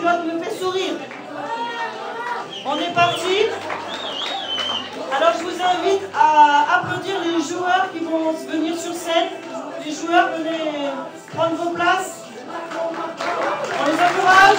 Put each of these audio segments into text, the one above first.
culotte me fait sourire. On est parti. Alors je vous invite à applaudir les joueurs qui vont venir sur scène. Les joueurs, venez prendre vos places. On les encourage.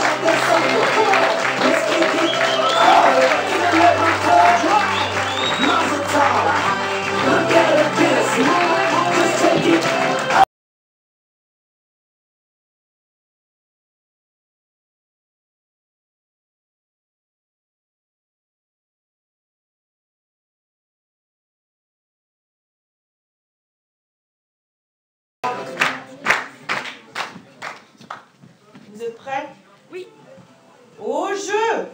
Vous êtes prêts? Oui. Au jeu!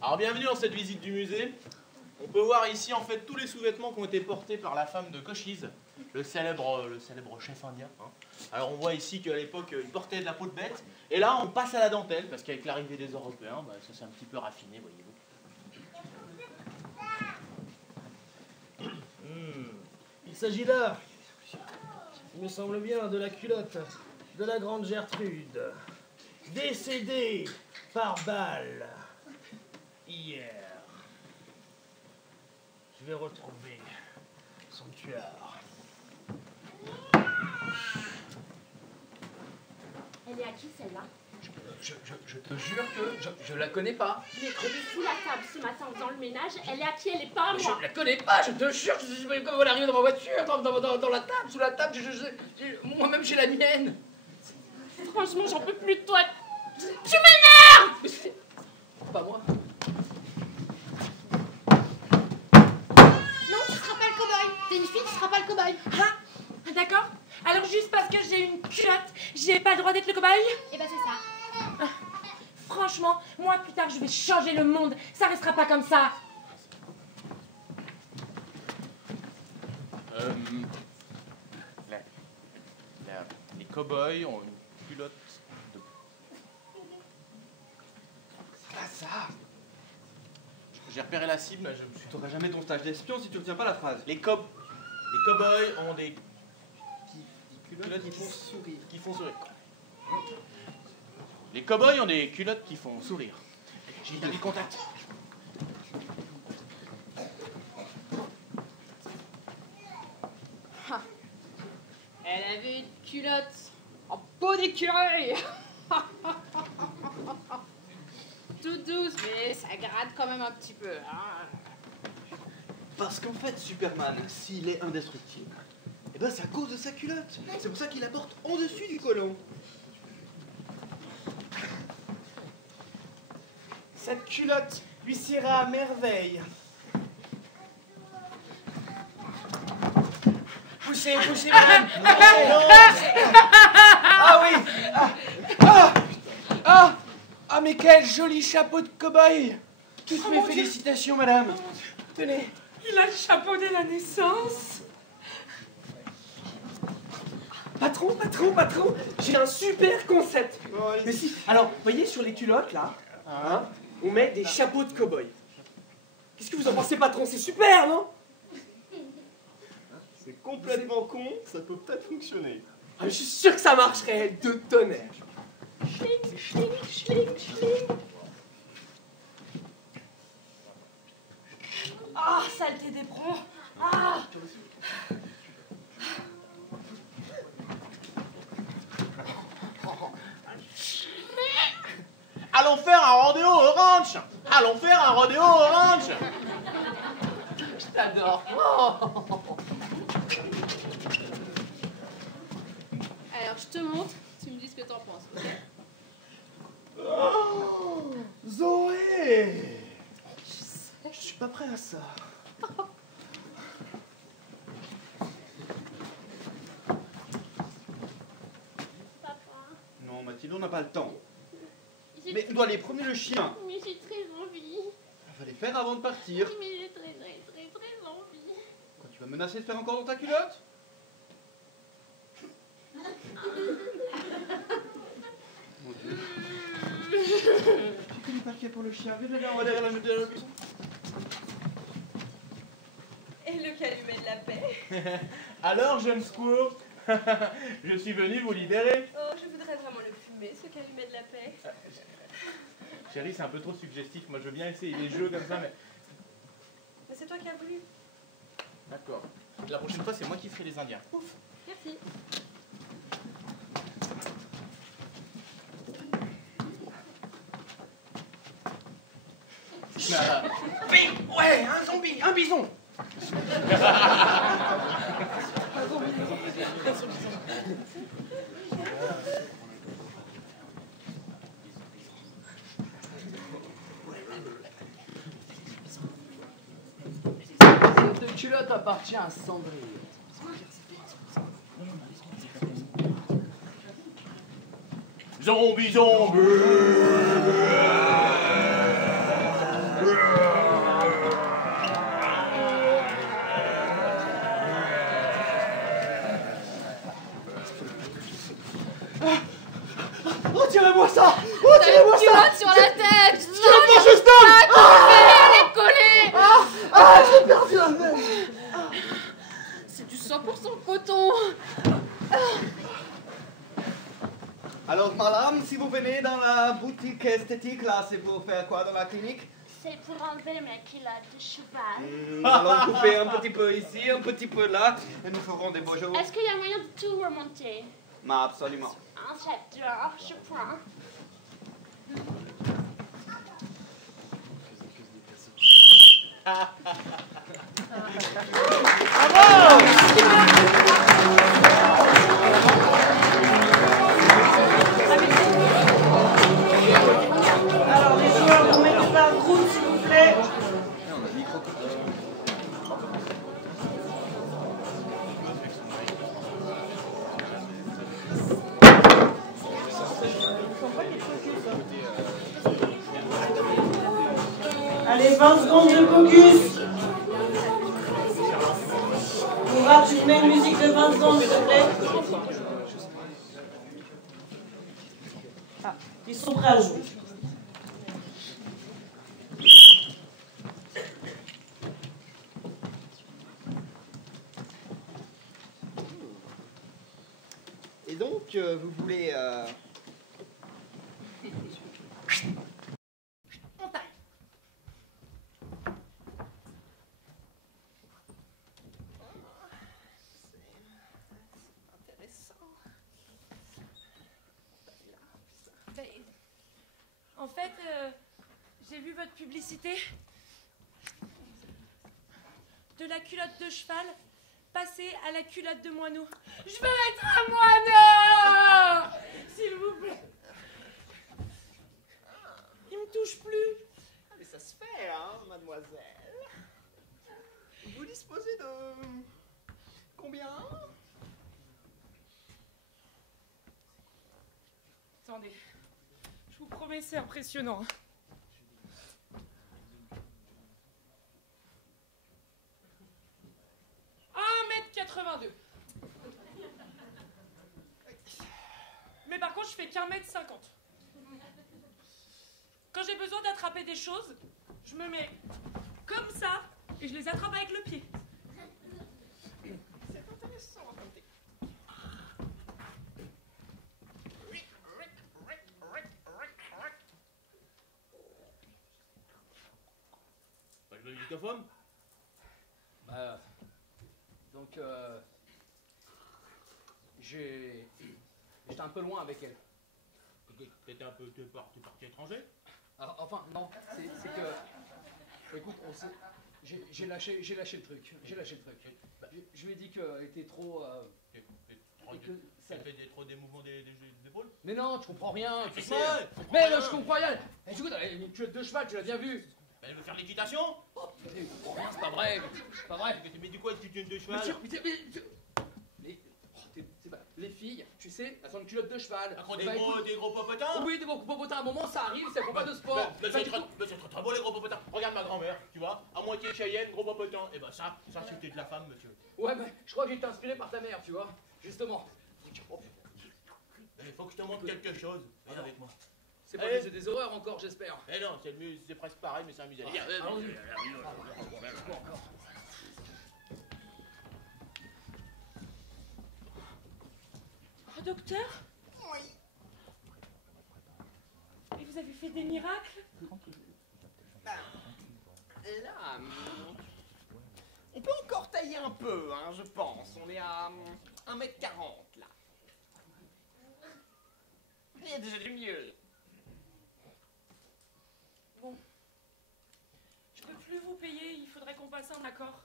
Alors bienvenue dans cette visite du musée. On peut voir ici en fait tous les sous-vêtements qui ont été portés par la femme de Cochise, le célèbre chef indien. Alors on voit ici qu'à l'époque il portait de la peau de bête. Et là on passe à la dentelle parce qu'avec l'arrivée des Européens, ça s'est un petit peu raffiné, voyez-vous. Il s'agit là, il me semble bien, de la culotte de la grande Gertrude, décédée par balle hier. Je vais retrouver son tueur. Elle est à qui celle-là? Je te jure que je la connais pas. Je l'ai trouvée sous la table ce matin en faisant le ménage. Elle est à qui? Elle est pas à moi. Je la connais pas, je te jure. Comment elle arrive dans ma voiture, dans la table, sous la table. Moi-même j'ai la mienne. Franchement, j'en peux plus de toi. Tu m'énerves! Mais c'est pas moi. Non, tu seras pas le cow-boy. T'es une fille, tu seras pas le cow-boy. Ah, d'accord. Alors juste parce que j'ai une culotte, j'ai pas le droit d'être le cow-boy? Eh ben c'est ça. Franchement, moi plus tard je vais changer le monde. Ça restera pas comme ça. Les cow-boys ont une culotte de... C'est pas ça. J'ai repéré la cible, Tu n'auras jamais ton stage d'espion si tu retiens pas la phrase. les cow-boys ont des culottes qui font sourire. qui font sourire. Les cow-boys ont des culottes qui font sourire. J'ai eu des contacts. Elle avait une culotte en peau d'écureuil. Toute douce, mais ça gratte quand même un petit peu. Parce qu'en fait, Superman, s'il est indestructible, eh ben c'est à cause de sa culotte. C'est pour ça qu'il la porte en dessus du collant. Cette culotte lui siera à merveille. Poussez, madame. Ah oui. Ah, mais quel joli chapeau de cow-boy. Toutes mes félicitations, madame. Tenez. Il a le chapeau dès la naissance. Patron, j'ai un super concept. Mais si, alors, vous voyez sur les culottes, là, on met des chapeaux de cow-boy. Qu'est-ce que vous en pensez, patron? C'est super, non? C'est complètement con, ça peut peut-être fonctionner. Ah, je suis sûr que ça marcherait de tonnerre. Ah, saleté d'éperon. Ah. Allons faire un rodéo au ranch. Allons faire un rodéo au ranch. Je t'adore. Alors, je te montre, tu me dis ce que t'en penses. Ok? Oh, Zoé! Je suis pas prêt à ça. Papa. Non, Mathilde, on n'a pas le temps. Mais on doit aller promener le chien. Mais j'ai très envie. Il va les faire avant de partir. Mais j'ai très envie. Quoi, tu vas menacer de faire encore dans ta culotte? Mon Dieu. Tu connais pas le quai pour le chien? Viens, on va derrière la buisson. Eh Le calumet de la paix. Alors, jeune squaw, je suis venu vous libérer. Oh, je voudrais vraiment le fumer, ce calumet de la paix. Chérie, c'est un peu trop suggestif. Moi, je veux bien essayer les jeux comme ça, mais... Mais c'est toi qui as voulu. D'accord. La prochaine fois, c'est moi qui ferai les Indiens. Ouf, merci. Ouais, un zombie, un bison. Cette culotte appartient à Cendrillon. Zombie, zombie. Retirez-moi ça! Retirez-moi ça! Culotte sur la tête! Je veux manger cet homme! Elle est collée! Ah, j'ai perdu la main! C'est du 100% coton! Alors, madame, si vous venez dans la boutique esthétique, là, c'est pour faire quoi dans la clinique? C'est pour enlever mes culottes de cheval. Nous allons couper un petit peu ici, un petit peu là, et nous ferons des beaux jours. Est-ce qu'il y a moyen de tout remonter? Mais absolument. Ah, j'adore, je prends. Alors, les joueurs, vous mettez par groupe, s'il vous plaît. Allez, 20 secondes de focus. Mourad, tu mets une musique de 20 secondes, s'il te plaît. Ah, ils sont prêts à jouer. Et donc, vous voulez... On taille. En fait, j'ai vu votre publicité de la culotte de cheval passer à la culotte de moineau. Je veux être un moineau! S'il vous plaît. Il me touche plus. Mais ça se fait, hein, mademoiselle. Vous disposez de... combien? Attendez. Je vous promets, c'est impressionnant. 1m82. Mais par contre, je fais qu'1m50. Quand j'ai besoin d'attraper des choses, je me mets comme ça et je les attrape avec le pied. C'est intéressant, attendez. Pas le dictaphone? Bah, donc, j'étais un peu loin avec elle. T'es parti étranger? Alors, enfin, non, c'est que... Écoute, j'ai lâché le truc. Je lui ai dit qu'elle était trop... Ça fait trop des mouvements d'épaules? Mais non, tu comprends rien, tu sais. Mais Mais je comprends rien. Et écoute, une culotte de cheval, tu l'as bien vu. Elle veut faire l'équitation? Oh, putain, tu comprends rien, c'est pas vrai. C'est pas vrai. Mais du quoi tu tunes de cheval? Les filles, tu sais, elles ont une culotte de cheval. Elles font Eh ben, écoute, des gros popotins? oui, des gros popotins. À un moment, ça arrive, ça font pas de sport. Mais c'est très beau les gros popotins. Regarde ma grand-mère, tu vois, à moitié cheyenne, gros popotin. Et ben ça c'était de la femme, monsieur. Ouais, mais je crois que j'ai été inspiré par ta mère, tu vois. Justement. Il faut que je te montre quelque chose. Viens avec moi. C'est pas que c'est des horreurs encore, j'espère. Eh non, c'est presque pareil, mais c'est un musée. Viens, docteur? Oui. Et vous avez fait des miracles? Ben, là, on peut encore tailler un peu, hein, je pense. On est à 1m40, là. Il y a déjà du mieux. Bon. Je peux plus vous payer, il faudrait qu'on passe un accord.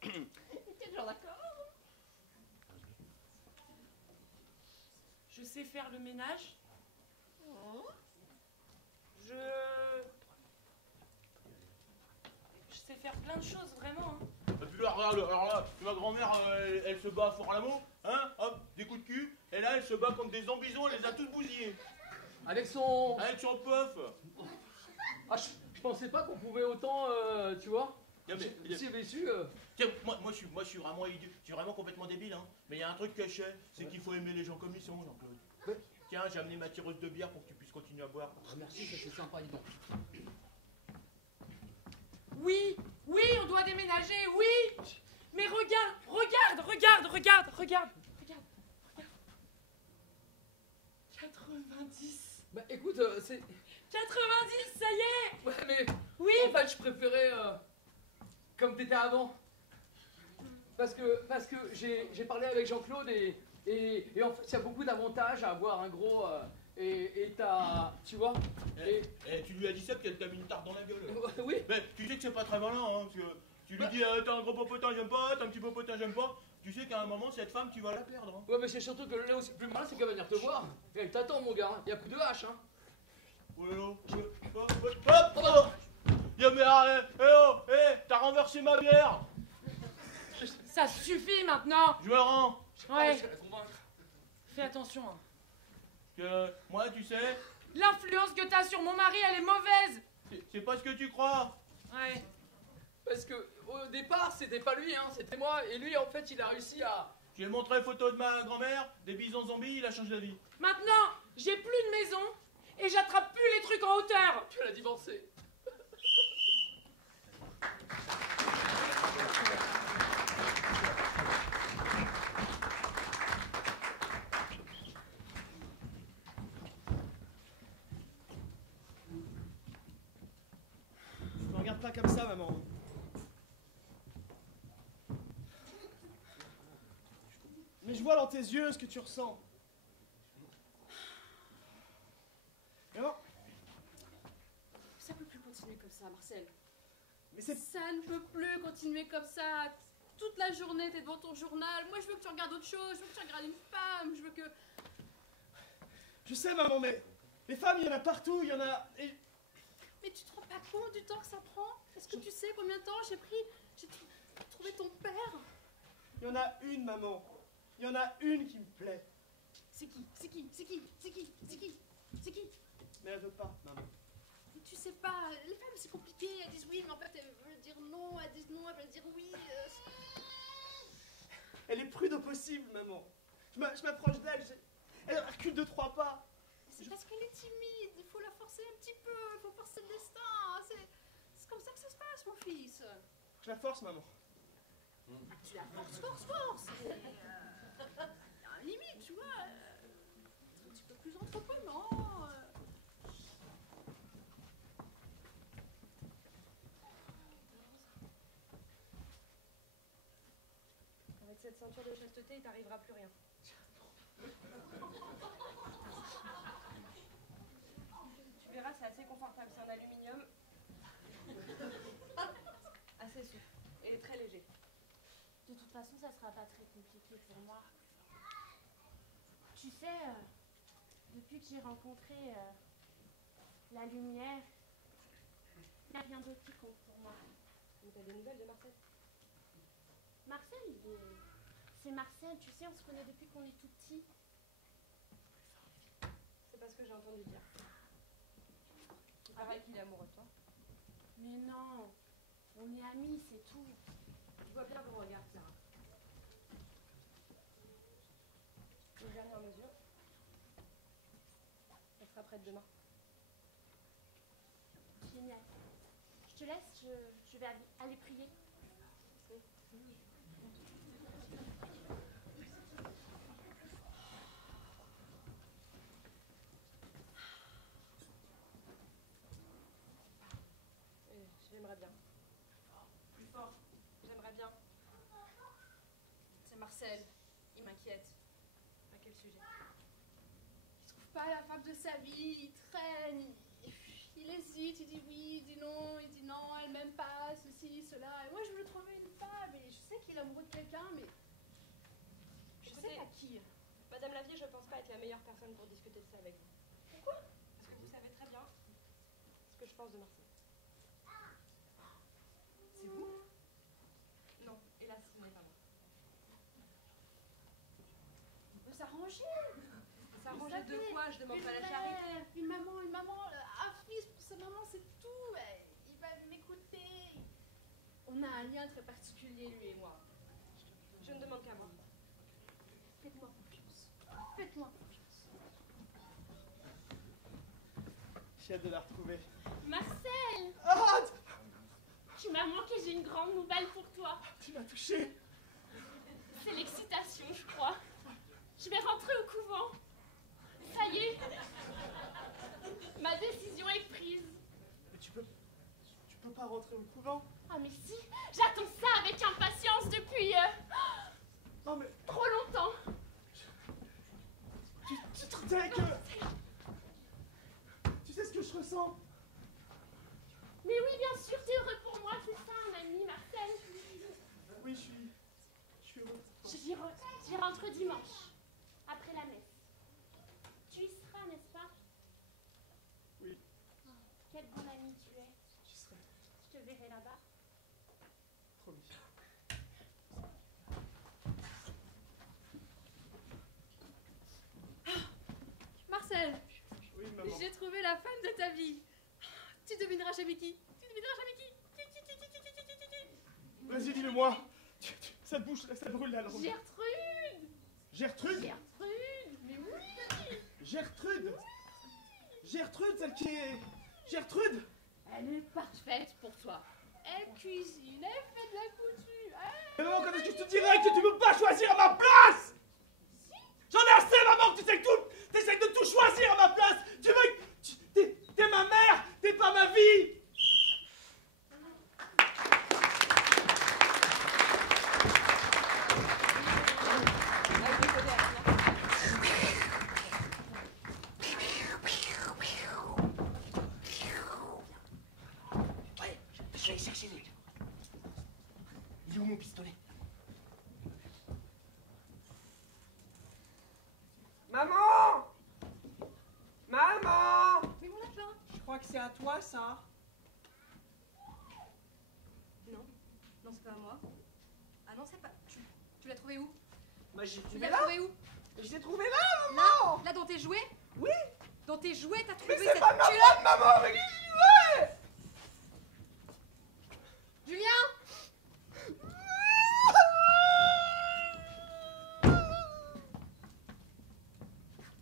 T'es toujours d'accord? Je sais faire le ménage. Je sais faire plein de choses, vraiment. Hein. Et puis là, regarde, alors là, ma grand-mère, elle se bat fort à l'amour, hein, hop, des coups de cul, et là, elle se bat contre des zombiesons, elle les a tous bousillés. Avec son puff. Ah, je pensais pas qu'on pouvait autant, tu vois. Si avait su. Tiens, moi je suis vraiment idiot, je suis vraiment complètement débile, hein. Mais il y a un truc que je sais, c'est qu'il faut aimer les gens comme ils sont, Jean-Claude. Ouais. Tiens, j'ai amené ma tireuse de bière pour que tu puisses continuer à boire. Ah, merci, ça c'est sympa, dis donc. Oui, oui, on doit déménager, oui. Mais regarde. 90. Bah écoute, c'est... 90, ça y est. Ouais, mais... Oui. En fait, je préférais... comme t'étais avant. Parce que j'ai parlé avec Jean-Claude et en fait, il y a beaucoup d'avantages à avoir un gros... et t'as... Tu vois Et tu lui as dit ça qu'elle t'a mis une tarte dans la gueule. Oui. Mais tu sais que c'est pas très malin, hein, parce que tu lui dis t'as un gros popotin, j'aime pas, t'as un petit popotin, j'aime pas. Tu sais qu'à un moment, cette femme, tu vas la perdre. Hein. Ouais, mais c'est surtout que le Léo, c'est plus malin, c'est qu'elle va venir te voir. Et elle t'attend, mon gars. Il y a plus de hache, hein. Ouais, non. Hop. Yo, mais arrête. T'as renversé ma bière. Ça suffit maintenant. Je me rends. Ouais. Fais attention. Hein. Que moi, tu sais... L'influence que t'as sur mon mari, elle est mauvaise. C'est pas ce que tu crois. Ouais. Parce que au départ, c'était pas lui, hein, c'était moi. Et lui, en fait, il a réussi à... J'ai montré photo de ma grand-mère, des bisons zombies, il a changé d'avis. Maintenant, j'ai plus de maison et j'attrape plus les trucs en hauteur. Tu l'as divorcé. Ne regarde pas comme ça, maman. Mais je vois dans tes yeux ce que tu ressens. Non. Ça peut plus continuer comme ça, Marcel. Mais c'est... Ça ne peut plus continuer comme ça. Toute la journée, t'es devant ton journal. Moi, je veux que tu regardes autre chose. Je veux que tu regardes une femme. Je veux que... Je sais, maman, mais les femmes, il y en a partout, il y en a... Mais tu te rends pas compte du temps que ça prend? Est-ce que tu sais combien de temps j'ai trouvé ton père? Il y en a une, maman. Il y en a une qui me plaît. C'est qui? Mais elle veut pas, maman. Mais tu sais pas, les femmes c'est compliqué, elles disent oui, mais en fait elles veulent dire non, elles disent non, elles veulent dire oui. Elle est prude au possible, maman. Je m'approche d'elle, elle recule de 3 pas. C'est parce qu'elle est timide, il faut la forcer un petit peu, il faut forcer le destin. C'est comme ça que ça se passe, mon fils. Je la force, maman. Tu la force. Il y a une limite, tu vois. Un petit peu plus entreprenant. Avec cette ceinture de chasteté, il t'arrivera plus rien. Tu verras, c'est assez confortable. C'est en aluminium. Assez souple. Et très léger. De toute façon, ça sera pas très compliqué pour moi. Tu sais, depuis que j'ai rencontré la lumière, il n'y a rien d'autre qui compte pour moi. Mais t'as des nouvelles de Marcel? Marcel, c'est Marcel, tu sais, on se connaît depuis qu'on est tout petit. C'est pas ce que j'ai entendu dire. Il paraît qu'il est amoureux de toi. Mais non, on est amis, c'est tout. Je vois bien vos regards, Clara. Une dernière mesure. Elle sera prête demain. Génial. te laisse, je vais aller prier. J'aimerais bien. Plus fort. J'aimerais bien. C'est Marcel. Il m'inquiète. À quel sujet? Il trouve pas la femme de sa vie, il traîne, il hésite, il dit oui, il dit non, elle m'aime pas, ceci, cela. Et moi je veux lui trouver une femme et je sais qu'il est amoureux de quelqu'un, mais je sais pas qui. Madame Lavier, je pense pas être la meilleure personne pour discuter de ça avec vous. Pourquoi? Parce que vous savez très bien ce que je pense de Marcel. C'est vous? Non, hélas, ce n'est pas moi. On peut s'arranger. S'arranger de quoi? Je demande pas la charité. Une maman, un fils pour sa maman, c'est tout. Il va m'écouter. On a un lien très particulier, lui et moi. Je ne demande qu'à moi. Faites-moi confiance. Faites-moi confiance. J'ai hâte de la retrouver. Marcel! Arrête! Tu m'as manqué, j'ai une grande nouvelle pour toi. Tu m'as touché. C'est l'excitation, je crois. Je vais rentrer au couvent. Ça y est. Ma décision est prise. Mais tu peux pas rentrer au couvent. Ah mais si, j'attends ça avec impatience depuis... Non mais... trop longtemps. Tu te sais que... Tu sais ce que je ressens? Mais oui, bien sûr, t'es heureux pour moi, c'est ça, un ami, Marcel. Oui, je suis heureux. J'y rentre dimanche, après la messe. Tu y seras, n'est-ce pas? Oui. Oh, quel bon ami tu es. J'y serai. Je te verrai là-bas. Promis. Marcel, Oui, maman. j'ai trouvé la femme de ta vie. Tu devineras jamais qui. Tu devineras jamais qui. Vas-y, dis-le-moi. Ça te bouge, ça te brûle la langue. Gertrude! Gertrude? Gertrude! Mais oui! Gertrude? Gertrude, celle qui est... Gertrude? Elle est parfaite pour toi. Elle cuisine, elle fait de la couture. Mais maman, quand est-ce que je te dirais que tu peux pas choisir à ma place? J'en ai assez, maman, que tu sais tout... T'essayes de tout choisir à ma place. Tu veux... T'es ma mère, t'es pas ma vie. Je vais aller chercher lui. Il est où mon pistolet? Maman! Maman! Mais mon lapin. Je crois que c'est à toi ça. Non, c'est pas à moi. Ah non, c'est pas... Tu l'as trouvé où? Bah, Tu tu l'as là? trouvé où? Je l'ai trouvé là, maman! Là, dans tes jouets? Oui! Dans tes jouets, t'as Mais trouvé c'est cette pas ma culotte? faute, maman! Mais qu'est-ce que tu veux? Julien!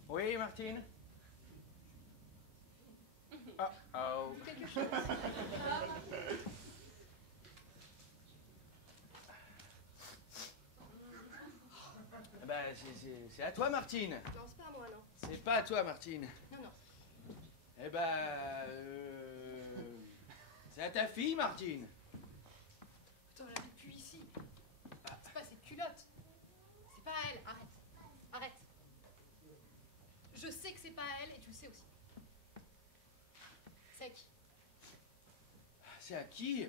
Oui, Martine? Oh. Quelque chose? Bah, c'est à toi, Martine. Non, c'est pas à moi, non. C'est pas à toi, Martine. Non. Eh ben, c'est à ta fille, Martine. Putain, on l'a vu depuis ici. C'est pas cette culotte. C'est pas à elle. Arrête. Je sais que c'est pas à elle et tu le sais aussi. C'est à qui? C'est à qui?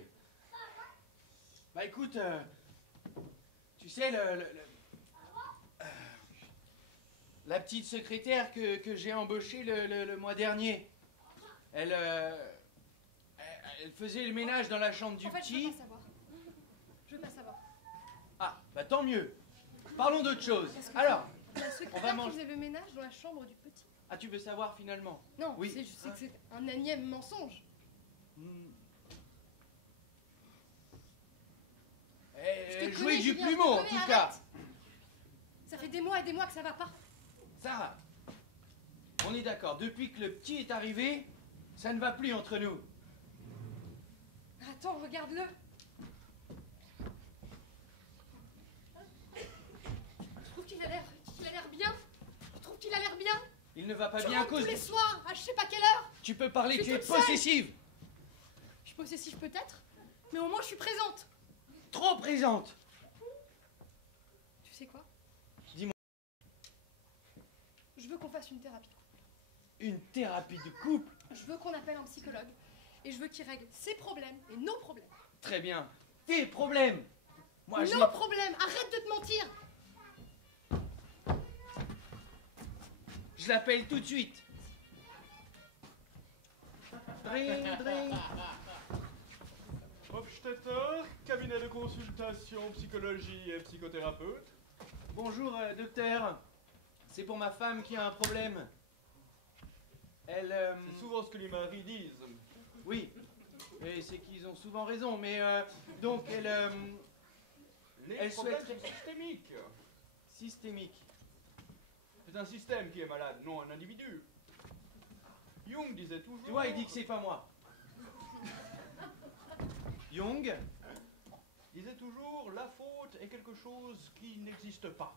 Bah écoute, tu sais, la petite secrétaire que j'ai embauchée le mois dernier, elle faisait le ménage dans la chambre du En fait, petit. je veux pas savoir. Ah, bah tant mieux. Parlons d'autre chose. Parce que Alors, la on va secrétaire qui manger. faisait le ménage dans la chambre du petit. Ah, tu veux savoir finalement? Non, Oui. je sais que c'est un énième mensonge. Jouer du Julien, plumeau, je en te tout connais, cas. arrête. Ça fait des mois et des mois que ça va pas. Sarah, on est d'accord, depuis que le petit est arrivé, ça ne va plus entre nous. Attends, regarde-le. Je trouve qu'il a l'air bien. Je trouve qu'il a l'air bien. Il ne va pas Tu bien à rentres cause... tous les soirs, à je sais pas quelle heure. Tu peux parler, Je tu suis es toute seule. possessive. Je suis possessive peut-être, mais au moins je suis présente. Trop présente. Tu sais quoi? Dis-moi. Je veux qu'on fasse une thérapie. Une thérapie de couple. Je veux qu'on appelle un psychologue et je veux qu'il règle ses problèmes et nos problèmes. Très bien. Tes problèmes. Moi, je Nos n'ai- problèmes. Arrête de te mentir. Je l'appelle tout de suite. Dring, dring. Hofstetter, cabinet de consultation, psychologie et psychothérapeute. Bonjour, docteur. C'est pour ma femme qui a un problème. Elle... C'est souvent ce que les maris disent. Oui. Et c'est qu'ils ont souvent raison, mais donc elle... Les elle problèmes souhaiterait... sont systémiques. Systémique. C'est un système qui est malade, non un individu. Jung disait toujours... Tu vois, il dit que c'est pas moi. Jung disait toujours, la faute est quelque chose qui n'existe pas.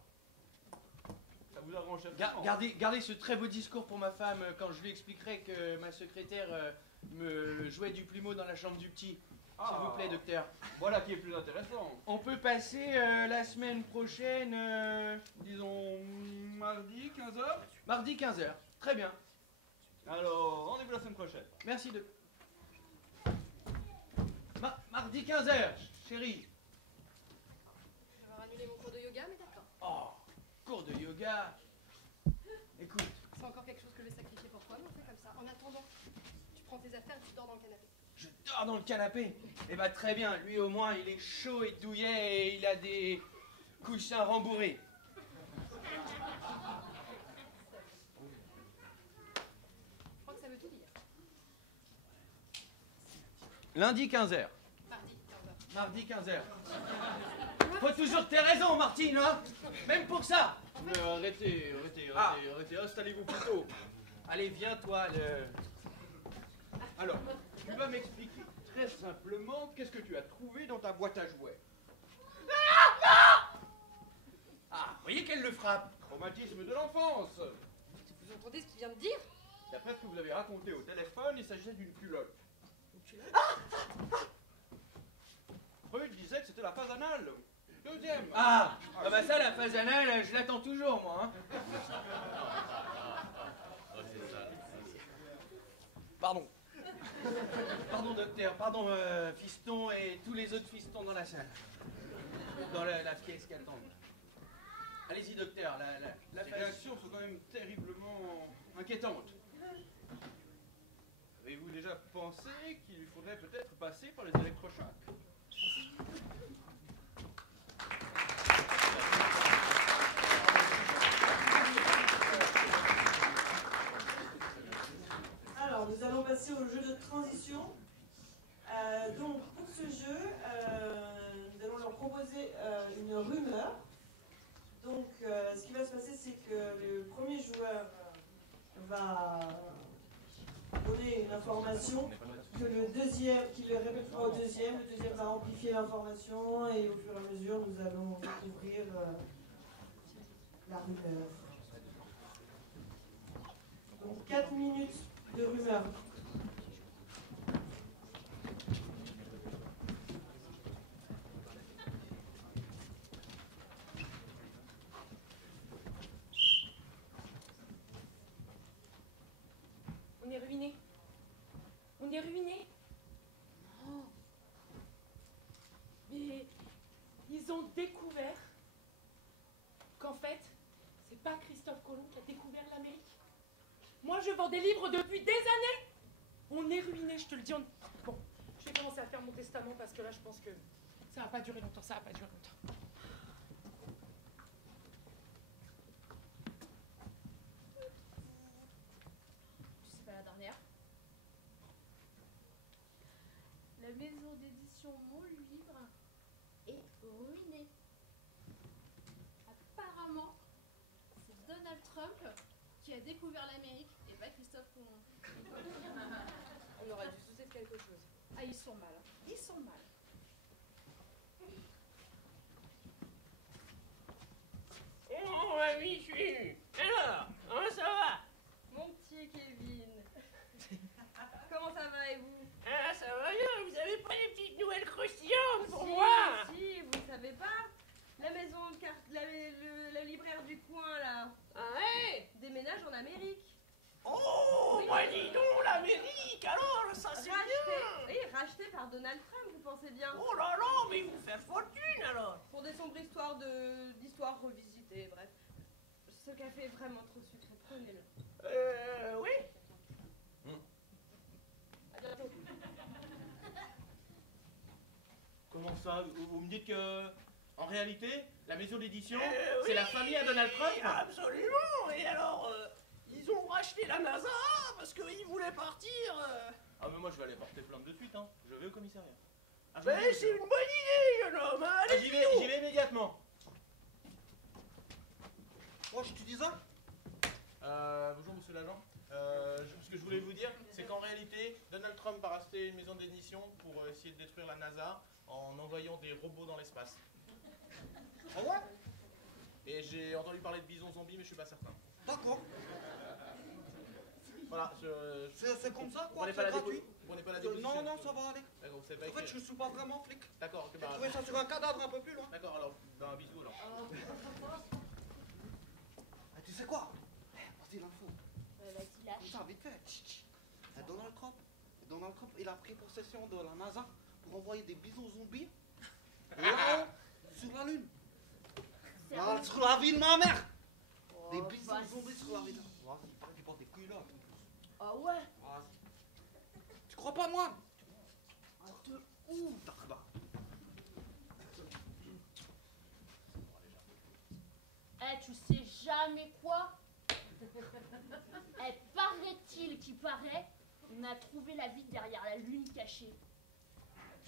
Ça vous arrange certainement. Gardez ce très beau discours pour ma femme quand je lui expliquerai que ma secrétaire me jouait du plumeau dans la chambre du petit. S'il vous plaît, docteur. Voilà qui est plus intéressant. On peut passer la semaine prochaine, disons mardi 15h. Mardi 15h. Très bien. Alors, rendez-vous la semaine prochaine. Merci de... Mardi 15h, chérie. Je vais annuler mon cours de yoga, mais d'accord. Oh, cours de yoga. Écoute. C'est encore quelque chose que je vais sacrifier pour toi, mais on fait comme ça. En attendant, tu prends tes affaires et tu dors dans le canapé. Je dors dans le canapé. Eh ben très bien, lui au moins il est chaud et douillet et il a des coussins rembourrés. Je crois que ça veut tout dire. Lundi 15h. Mardi, 15h. Mardi 15h. Faut toujours tes raisons, Martine, hein. Même pour ça. Arrêtez, installez-vous plutôt. Allez, viens toi, Alors, tu vas m'expliquer très simplement qu'est-ce que tu as trouvé dans ta boîte à jouets. Ah, voyez qu'elle le frappe. Traumatisme de l'enfance. Vous entendez ce qu'il vient de dire? D'après ce que vous avez raconté au téléphone, il s'agissait d'une culotte. Freud disait que c'était la phase anale. Deuxième. Ah bah ça, la phase anale, je l'attends toujours, moi. Hein. Pardon. Pardon, docteur. Pardon, fiston et tous les autres fistons dans la salle. Dans la pièce qui attend. Allez-y, docteur. La Les phase... réactions sont quand même terriblement inquiétantes. Avez-vous déjà pensé qu'il faudrait peut-être passer par les électrochocs? Alors, nous allons passer au jeu de transition. Donc, pour ce jeu, nous allons leur proposer une rumeur. Donc, ce qui va se passer, c'est que le premier joueur va donner une information que le deuxième, qui le répétera au deuxième, le deuxième va amplifier l'information et au fur et à mesure, nous allons découvrir la rumeur. Donc, 4 minutes de rumeur. On est ruiné. On est ruiné. Oh. Mais ils ont découvert qu'en fait, c'est pas Christophe Colomb qui a découvert l'Amérique. Moi, je vends des livres depuis des années. On est ruiné, je te le dis. Bon, je vais commencer à faire mon testament parce que là, je pense que ça va pas durer longtemps. Ça va pas durer longtemps. C'est pas la dernière. La maison d'édition Mon Livre est ruinée. Apparemment, c'est Donald Trump qui a découvert l'Amérique et pas Christophe Colomb. On aurait dû se douter de quelque chose. Ah, ils sont mal. Ils sont mal. Oh, ma Michu! Alors, comment ça va? Mon petit Kevin. Comment ça va et vous? Ah, ça va bien, vous avez pas des petites nouvelles croustillantes pour moi? Si, vous savez pas? La maison de carte, la libraire du coin là. Ah ouais? Déménage en Amérique. Oh, bah dis donc, l'Amérique, alors, ça c'est bien! Oui, racheté par Donald Trump, vous pensez bien? Oh là là, mais vous faites fortune alors! Pour des sombres d'histoires revisitées, bref. Ce café est vraiment trop sucré, prenez-le. Oui? À bientôt. Comment ça? Vous me dites que, en réalité, la maison d'édition, c'est oui, la famille à Donald Trump? Absolument! Et alors, ils ont racheté la NASA parce qu'ils voulaient partir. Ah mais moi je vais aller porter plainte de suite, hein. Je vais au commissariat. Ah, Ben c'est une bonne idée, jeune homme, hein. Ah, j'y vais immédiatement. Oh, je te dis ça? Bonjour monsieur l'agent. Ce que je voulais vous dire, c'est qu'en réalité, Donald Trump a racheté une maison d'édition pour essayer de détruire la NASA en envoyant des robots dans l'espace. Ah ouais? Et j'ai entendu parler de bisons zombies, mais je suis pas certain. D'accord. Voilà, C'est comme ça, quoi? Vous prenez pas la déposition? Non, non, ça va aller. D'accord, vous savez pas En fait, écrire. je suis pas vraiment flic. D'accord, ok, J'ai bah... trouvé ça sur un cadavre un peu plus loin. D'accord, alors, ben, un bisou alors. Ah, tu sais quoi? Voici l'info. Vas-y, lâche. Ça, vite fait. Chut, chut. Donald Trump, il a pris possession de la NASA pour envoyer des bisons zombies là-haut, sur la Lune. Là, sur la ville de ma mère. Des bisons zombies sur la Lune. Vas-y, il paraît qu'il porte des culottes en plus. Ah ouais? Tu crois pas, moi? Ah, de ouf! Eh, tu sais jamais quoi? Eh, paraît-il qu'il paraît, on a trouvé la vie derrière la lune cachée.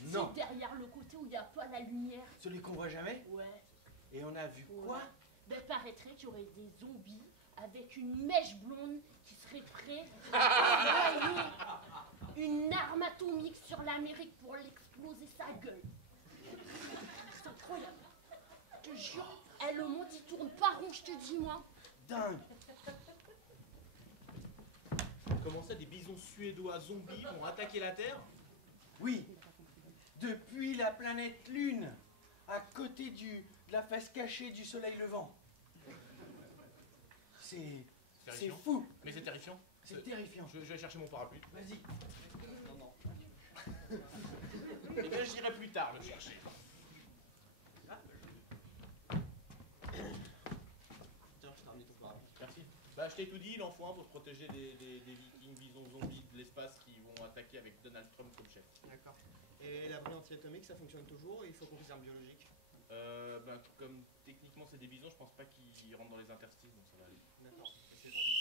Non. C'est derrière le côté où il n'y a pas la lumière. Celui qu'on voit jamais? Ouais. Et on a vu quoi? Ben, paraîtrait qu'il y aurait des zombies avec une mèche blonde qui serait prêt à envoyer une arme atomique sur l'Amérique pour l'exploser sa gueule. C'est incroyable. Je te jure, eh, le monde il tourne pas rond, je te dis moi. Dingue. Comment ça, des bisons suédois zombies ont attaqué la Terre? Oui. Depuis la planète Lune, à côté de la face cachée du soleil levant. C'est fou. Mais c'est terrifiant. C'est terrifiant. Je vais chercher mon parapluie. Vas-y. Non. Eh bien, j'irai plus tard le chercher. Tiens, je t'ai ramené ton parapluie. Merci. Bah, je t'ai tout dit, il en faut un pour se protéger des vikings, bisons zombies de l'espace qui vont attaquer avec Donald Trump comme chef. D'accord. Et la brûle anti-atomique, ça fonctionne toujours? Il faut qu'on fasse arme biologique? Bah, comme techniquement c'est des bisons, je pense pas qu'ils rentrent dans les interstices, donc ça va aller. D'accord. Et c'est gentil.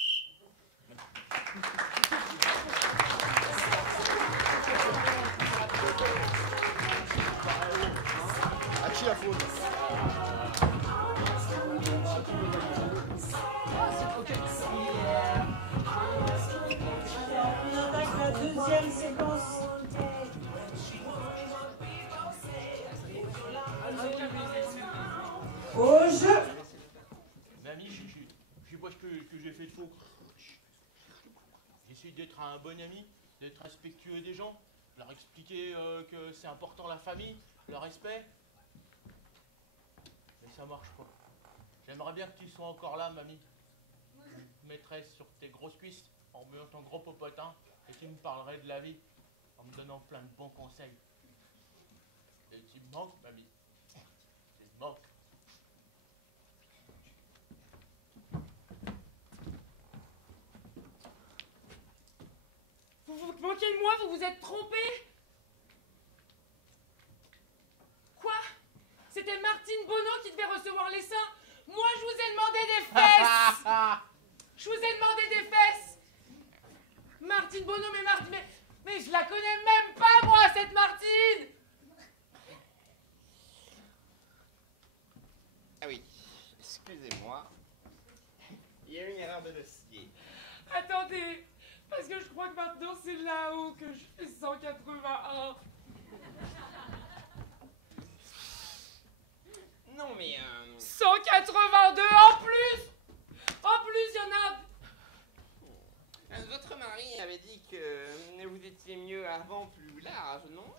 À qui la faute? On attaque la deuxième séquence. Au jeu. Mamie, je sais pas ce que j'ai fait de faux. J'essaie d'être un bon ami, d'être respectueux des gens, leur expliquer que c'est important la famille, le respect. Mais ça marche pas. J'aimerais bien que tu sois encore là, mamie. Je te mettrais sur tes grosses cuisses en remuant ton gros popotin et tu me parlerais de la vie en me donnant plein de bons conseils. Et tu me manques, mamie. Tu me manques. Vous vous moquez de moi, vous vous êtes trompé? Quoi? C'était Martine Bonneau qui devait recevoir les seins? Moi, je vous ai demandé des fesses! Je vous ai demandé des fesses! Martine Bonneau, mais je la connais même pas, moi, cette Martine! Ah oui, excusez-moi. Il y a eu une erreur de dossier. Attendez, Parce que je crois que maintenant c'est là-haut que je fais 181. Non mais 182 en plus. En plus, il y en a. Votre mari avait dit que vous étiez mieux avant, plus large, non?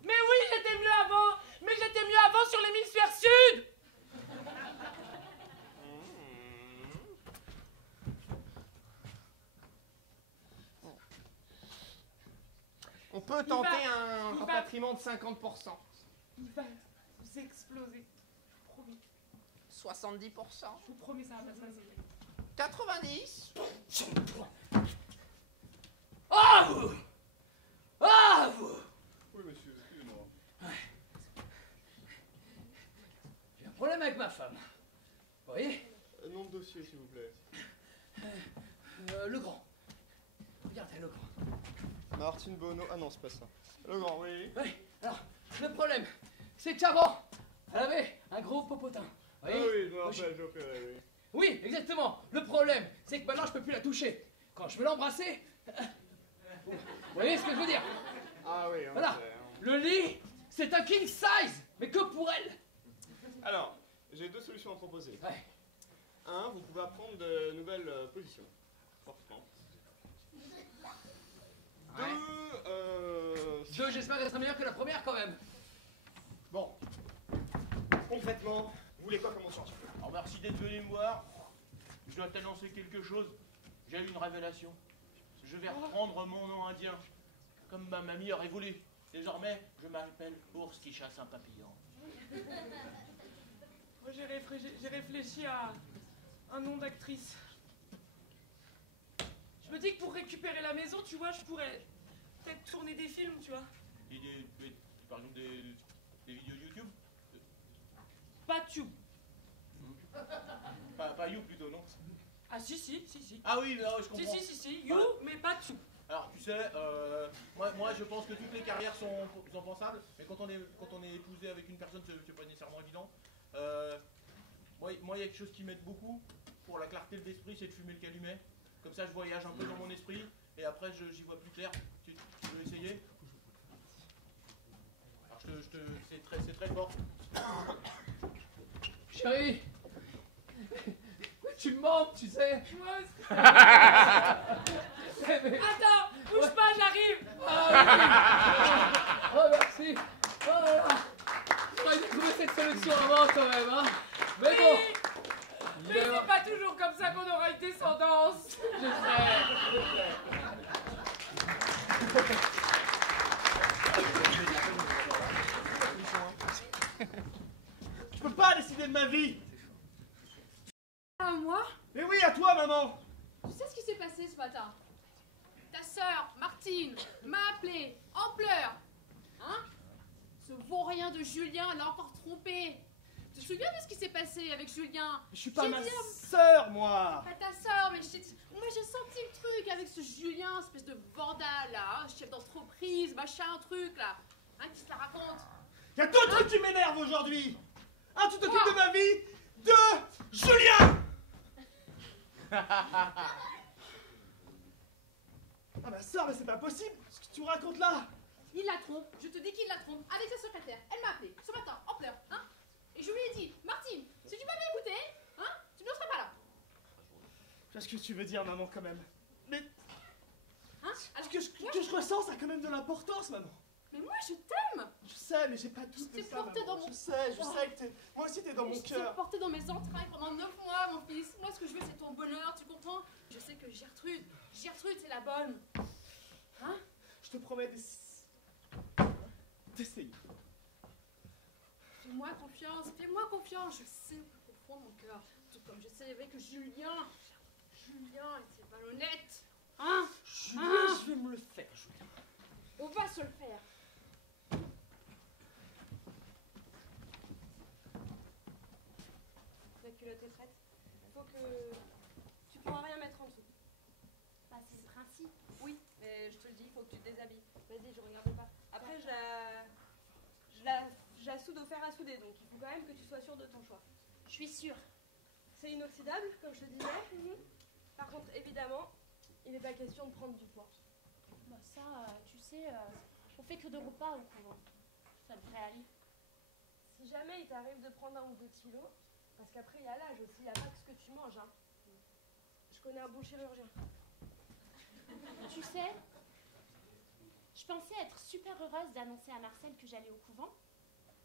Mais oui, j'étais mieux avant. Mais j'étais mieux avant sur l'hémisphère sud. On peut tenter un rapatriement de 50%. Il va vous exploser. Je vous promets. 70%. Je vous promets, ça va pas se passer. 90. Ah vous! Ah vous! Oui, monsieur, excusez-moi. J'ai un problème avec ma femme. Vous voyez? Nom de dossier, s'il vous plaît. Le grand. Regardez, le grand. Martine Bonneau. Ah non, c'est pas ça. Le grand, oui. Oui, alors, le problème, c'est qu'avant, elle avait un gros popotin. Vous voyez? Ah oui, je me rappelle, j'ai opéré, oui. Oui, exactement. Le problème, c'est que maintenant, je peux plus la toucher. Quand je veux l'embrasser... Vous voyez ce que je veux dire? Ah oui, voilà. Le lit, c'est un king size, mais que pour elle. Alors, j'ai deux solutions à proposer. Ouais. Un, vous pouvez apprendre de nouvelles positions. Forcément. Deux, j'espère qu'elle sera meilleure que la première quand même. Bon. Concrètement, vous voulez quoi comme on change? Alors merci d'être venu me voir. Je dois t'annoncer quelque chose. J'ai eu une révélation. Je vais reprendre mon nom indien, comme ma mamie aurait voulu. Désormais, je m'appelle Ours qui chasse un papillon. Moi, j'ai réfléchi à un nom d'actrice. Je me dis que pour récupérer la maison, tu vois, je pourrais peut-être tourner des films, tu vois. Et par exemple des vidéos YouTube? Pas Tube. Pas You plutôt, non? Ah si. Ah oui, je comprends. Si, You, mais pas Tube. Alors tu sais, moi je pense que toutes les carrières sont pensables, mais quand on est épousé avec une personne, c'est pas nécessairement évident. Moi il y a quelque chose qui m'aide beaucoup pour la clarté de l'esprit, c'est de fumer le calumet. Comme ça je voyage un peu dans mon esprit et après j'y vois plus clair. Tu veux essayer? Alors c'est très fort. Chérie, tu me manques, tu sais. Moi aussi. Attends, bouge pas, j'arrive. Oh merci. Oh là là. J'aurais dû trouver cette solution avant quand même, hein. Mais bon. Mais c'est pas toujours comme ça qu'on aura une descendance. Je sais. Je peux pas décider de ma vie. À moi? Mais oui, à toi, maman. Tu sais ce qui s'est passé ce matin? Ta sœur, Martine, m'a appelé en pleurs. Hein? Ce vaurien de Julien l'a encore trompé. Tu te souviens de ce qui s'est passé avec Julien? Je suis pas ma sœur, moi. Pas ta sœur, mais moi j'ai senti le truc avec ce Julien, espèce de vandale là, hein, chef d'entreprise, machin, truc là. Hein, qui se la raconte? Y a d'autres trucs qui m'énervent aujourd'hui. Ah, tu t'occupes de ma vie de Julien. Ah, ma sœur, mais c'est pas possible ce que tu me racontes là. Il la trompe, je te dis qu'il la trompe avec sa secrétaire. Elle m'a appelé ce matin en pleurs, hein. Et je lui ai dit, Martine, si tu m'avais écouté, hein, tu ne serais pas là. Je vois ce que tu veux dire, maman, quand même. Mais hein, ce que je ressens, ça a quand même de l'importance, maman. Mais moi, je t'aime. Je sais, mais j'ai pas tout fait ça, porté maman. dans mon... Je sais que moi aussi t'es dans mon cœur. Je t'ai porté dans mes entrailles pendant 9 mois, mon fils. Moi, ce que je veux, c'est ton bonheur, tu comprends? Je sais que Gertrude, c'est la bonne. Hein? Je te promets d'essayer. Fais-moi confiance, je sais au fond de mon cœur. Tout comme je savais que Julien était malhonnête. Hein? Julien, je vais me le faire, Julien. On va se le faire. La culotte est prête. Faut que... Tu pourras rien mettre en dessous. Bah, c'est le principe. Oui, mais je te le dis, il faut que tu te déshabilles. Vas-y, je regarde pas. Après, je la soude au fer à souder, donc il faut quand même que tu sois sûre de ton choix. Je suis sûre. C'est inoxydable, comme je te disais. Par contre, évidemment, Il n'est pas question de prendre du poids. Bah ça, tu sais, on fait que 2 repas au couvent. Ça devrait aller. Si jamais il t'arrive de prendre 1 ou 2 kilos, parce qu'après il y a l'âge aussi, il n'y a pas que ce que tu manges. Hein. Je connais un bon chirurgien. Tu sais, je pensais être super heureuse d'annoncer à Marcel que j'allais au couvent.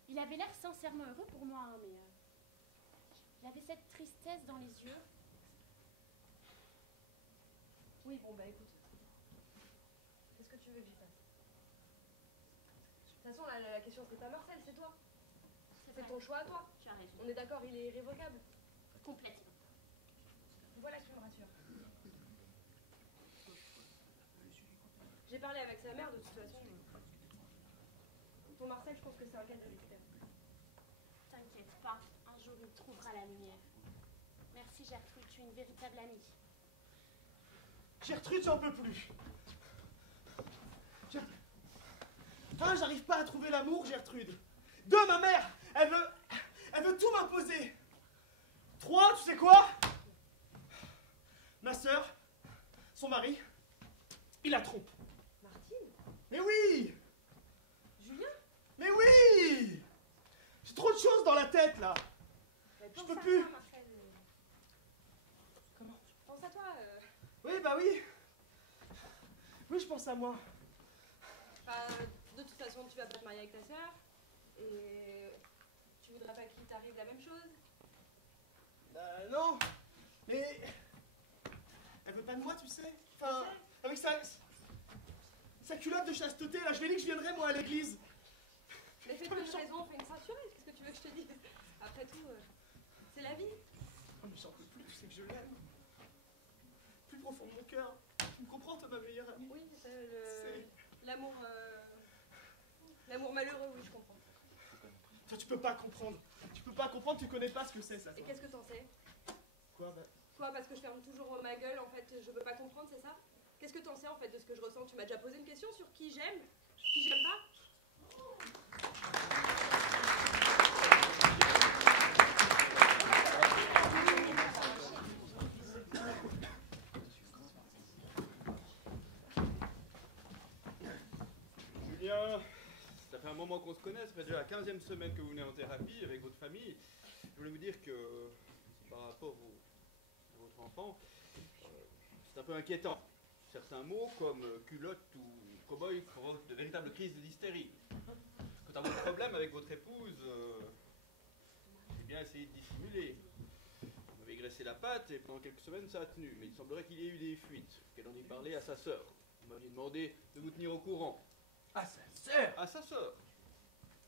Il avait l'air sincèrement heureux pour moi, hein, mais il avait cette tristesse dans les yeux. Oui, bon, bah écoute. Qu'est-ce que tu veux que j'y fasse? De toute façon, la question, c'est pas Marcel, c'est toi. C'est ton choix à toi. Tu as raison. On est d'accord, il est irrévocable. Complètement. Voilà qui me rassure. J'ai parlé avec sa mère, de toute façon. Pour Marcel, je pense que c'est un cas de l'espère. T'inquiète pas, un jour il trouvera la lumière. Merci Gertrude, tu es une véritable amie. Gertrude, j'en peux plus. J'arrive pas à trouver l'amour, Gertrude. 2, ma mère, elle veut tout m'imposer. 3, tu sais quoi? Ma sœur, son mari, il la trompe. Martine? Mais oui! Julien? Mais oui! J'ai trop de choses dans la tête, là. Je peux plus. Toi, Marcel. Comment? Pense à toi. Oui, bah oui. Oui, je pense à moi. De toute façon, tu vas pas te marier avec ta sœur. Et tu voudrais pas qu'il t'arrive la même chose? Non. Mais elle veut pas de moi, tu sais. Enfin, avec sa culotte de chasteté, là, je lui ai dit que je viendrais, moi, à l'église. Mais fais-toi une raison, fais une ceinturette. Qu'est-ce que tu veux que je te dise? Après tout, c'est la vie. Oh, mais j'en peux plus, tu sais que je l'aime. Plus profond de mon cœur. Tu me comprends, toi, ma meilleure amie? Oui, l'amour... L'amour malheureux, oui, je comprends. Toi, tu peux pas comprendre. Tu peux pas comprendre, tu connais pas ce que c'est, ça. Et qu'est-ce que t'en sais? Quoi, bah... Quoi, parce que je ferme toujours ma gueule, en fait, je peux pas comprendre, c'est ça? Qu'est-ce que t'en sais, en fait, de ce que je ressens? Tu m'as déjà posé une question sur qui j'aime pas? Julien, ça fait un moment qu'on se connaît, ça fait déjà la 15e semaine que vous venez en thérapie avec votre famille. Je voulais vous dire que par rapport à votre enfant, c'est un peu inquiétant. Certains mots comme culotte ou cow-boy provoquent de véritables crises d'hystérie. Quant à votre problème avec votre épouse, j'ai bien essayé de dissimuler. Vous m'avez graissé la patte et pendant quelques semaines ça a tenu. Mais il semblerait qu'il y ait eu des fuites, qu'elle en ait parlé à sa sœur. Vous m'aviez demandé de vous tenir au courant. À sa sœur? À sa sœur.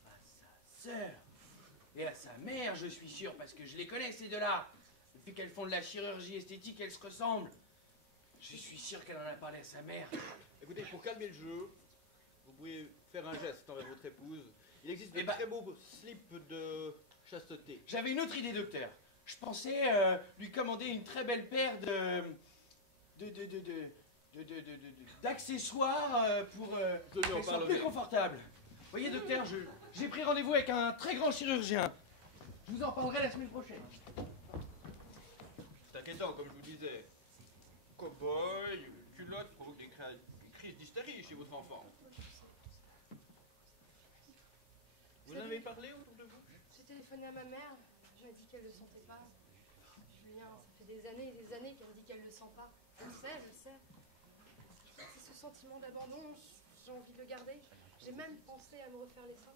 À sa sœur? Et à sa mère, je suis sûr, parce que je les connais, ces deux-là. Depuis qu'elles font de la chirurgie esthétique, elles se ressemblent. Je suis sûr qu'elle en a parlé à sa mère. Écoutez, pour calmer le jeu, vous pouvez faire un geste envers votre épouse. Il existe de très beaux slips de chasteté. J'avais une autre idée, docteur. Je pensais lui commander une très belle paire d'accessoires pour qu'elle soit plus confortable. Vous voyez, docteur, j'ai pris rendez-vous avec un très grand chirurgien. Je vous en parlerai la semaine prochaine. C'est inquiétant, comme je vous disais. Cow-boy, culotte provoquent des crises d'hystérie chez votre enfant. Vous en avez parlé autour de vous? J'ai téléphoné à ma mère, je m'a dit qu'elle le sentait pas. Julien, ça fait des années et des années qu'elle dit qu'elle le sent pas. Je sais. C'est ce sentiment d'abandon, j'ai envie de le garder. J'ai même pensé à me refaire les seins.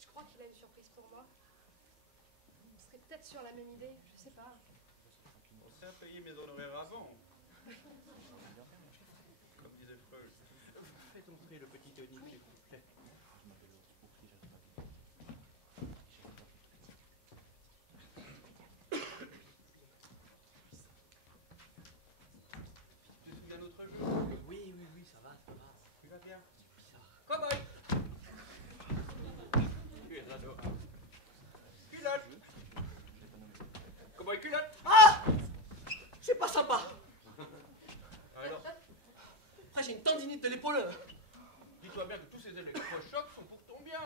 Je crois qu'il a une surprise pour moi. On serait peut-être sur la même idée, je sais pas. On sait payer mes honoraires avant. Comme disait Freud. Faites entrer le petit Tony, s'il vous plaît. Tu te souviens d'un autre jeu? Oui, ça va. Tu vas bien? Cow-boy! Tu es adorable. Culotte! Cow-boy culotte! Ah! C'est pas sympa! Alors? Après, j'ai une tendinite de l'épaule. Dis-toi bien que tous ces électrochocs sont pour ton bien.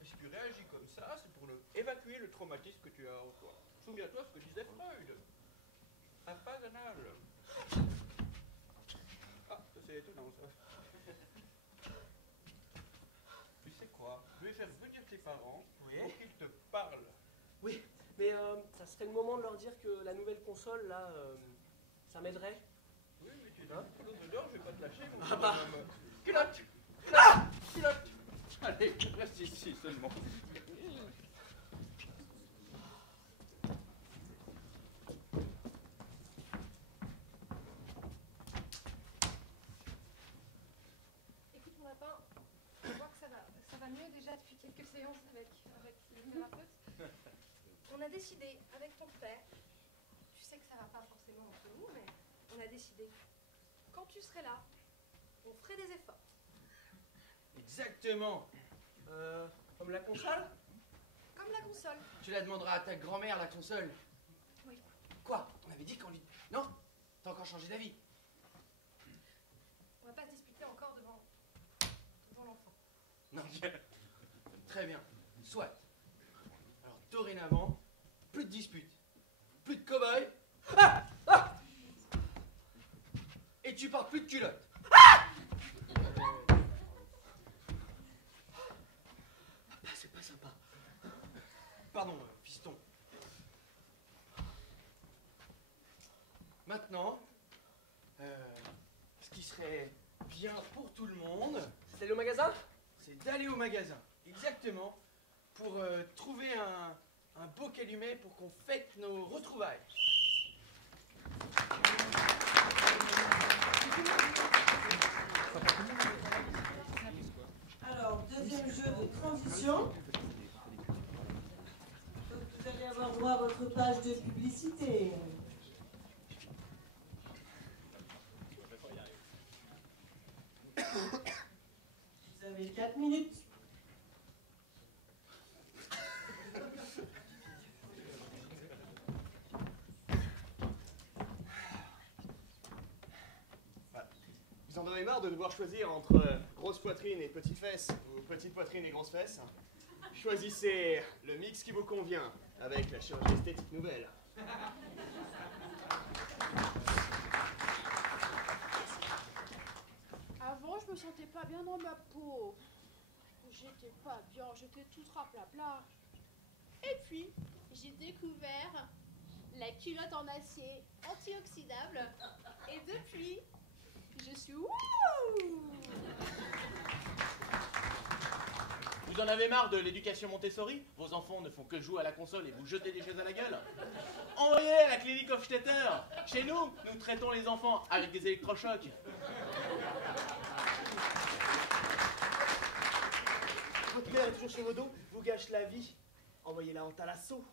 Et si tu réagis comme ça, c'est pour évacuer le traumatisme que tu as en toi. Souviens-toi ce que disait Freud. Un pas anal. c'est étonnant ça. Tu sais quoi? Je vais faire venir tes parents pour qu'ils te parlent. Oui, mais ça serait le moment de leur dire que la nouvelle console, là, ça m'aiderait. Oui, mais tu es dans le dehors, je vais pas te lâcher, mon Ah bah. Culotte! Culotte! Allez, reste ici seulement. Écoute mon lapin, je vois que ça va mieux déjà depuis quelques séances avec le thérapeute. On a décidé avec ton père, tu sais que ça va pas forcément entre nous, mais on a décidé, quand tu serais là, on ferait des efforts. Exactement. Comme la console? Comme la console. Tu la demanderas à ta grand-mère, la console. Oui. Quoi? On avait dit qu'on lui... Non? T'as encore changé d'avis? On va pas se disputer encore devant l'enfant. Non. Très bien. Soit. Alors, dorénavant, plus de disputes. Plus de cow-boys. Et tu portes plus de culottes. C'est pas sympa. Pardon, fiston. Maintenant, ce qui serait bien pour tout le monde, c'est d'aller au magasin? C'est d'aller au magasin, exactement, pour trouver un beau calumet pour qu'on fête nos retrouvailles. Alors, deuxième jeu de transition. Donc, vous allez avoir droit à votre page de publicité. Vous avez 4 minutes. Vous en avez marre de devoir choisir entre grosse poitrine et petite fesse, ou petite poitrine et grosse fesse? Choisissez le mix qui vous convient, avec la chirurgie esthétique nouvelle. Avant, je me sentais pas bien dans ma peau. J'étais pas bien, j'étais toute raplapla. Et puis, j'ai découvert la culotte en acier antioxydable. Et depuis, je suis wouh! Vous en avez marre de l'éducation Montessori? Vos enfants ne font que jouer à la console et vous jetez des chaises à la gueule? Envoyez à la clinique Hofstetter. Chez nous, nous traitons les enfants avec des électrochocs. Votre mère est toujours sur vos dos, vous gâche la vie. Envoyez la honte à l'assaut.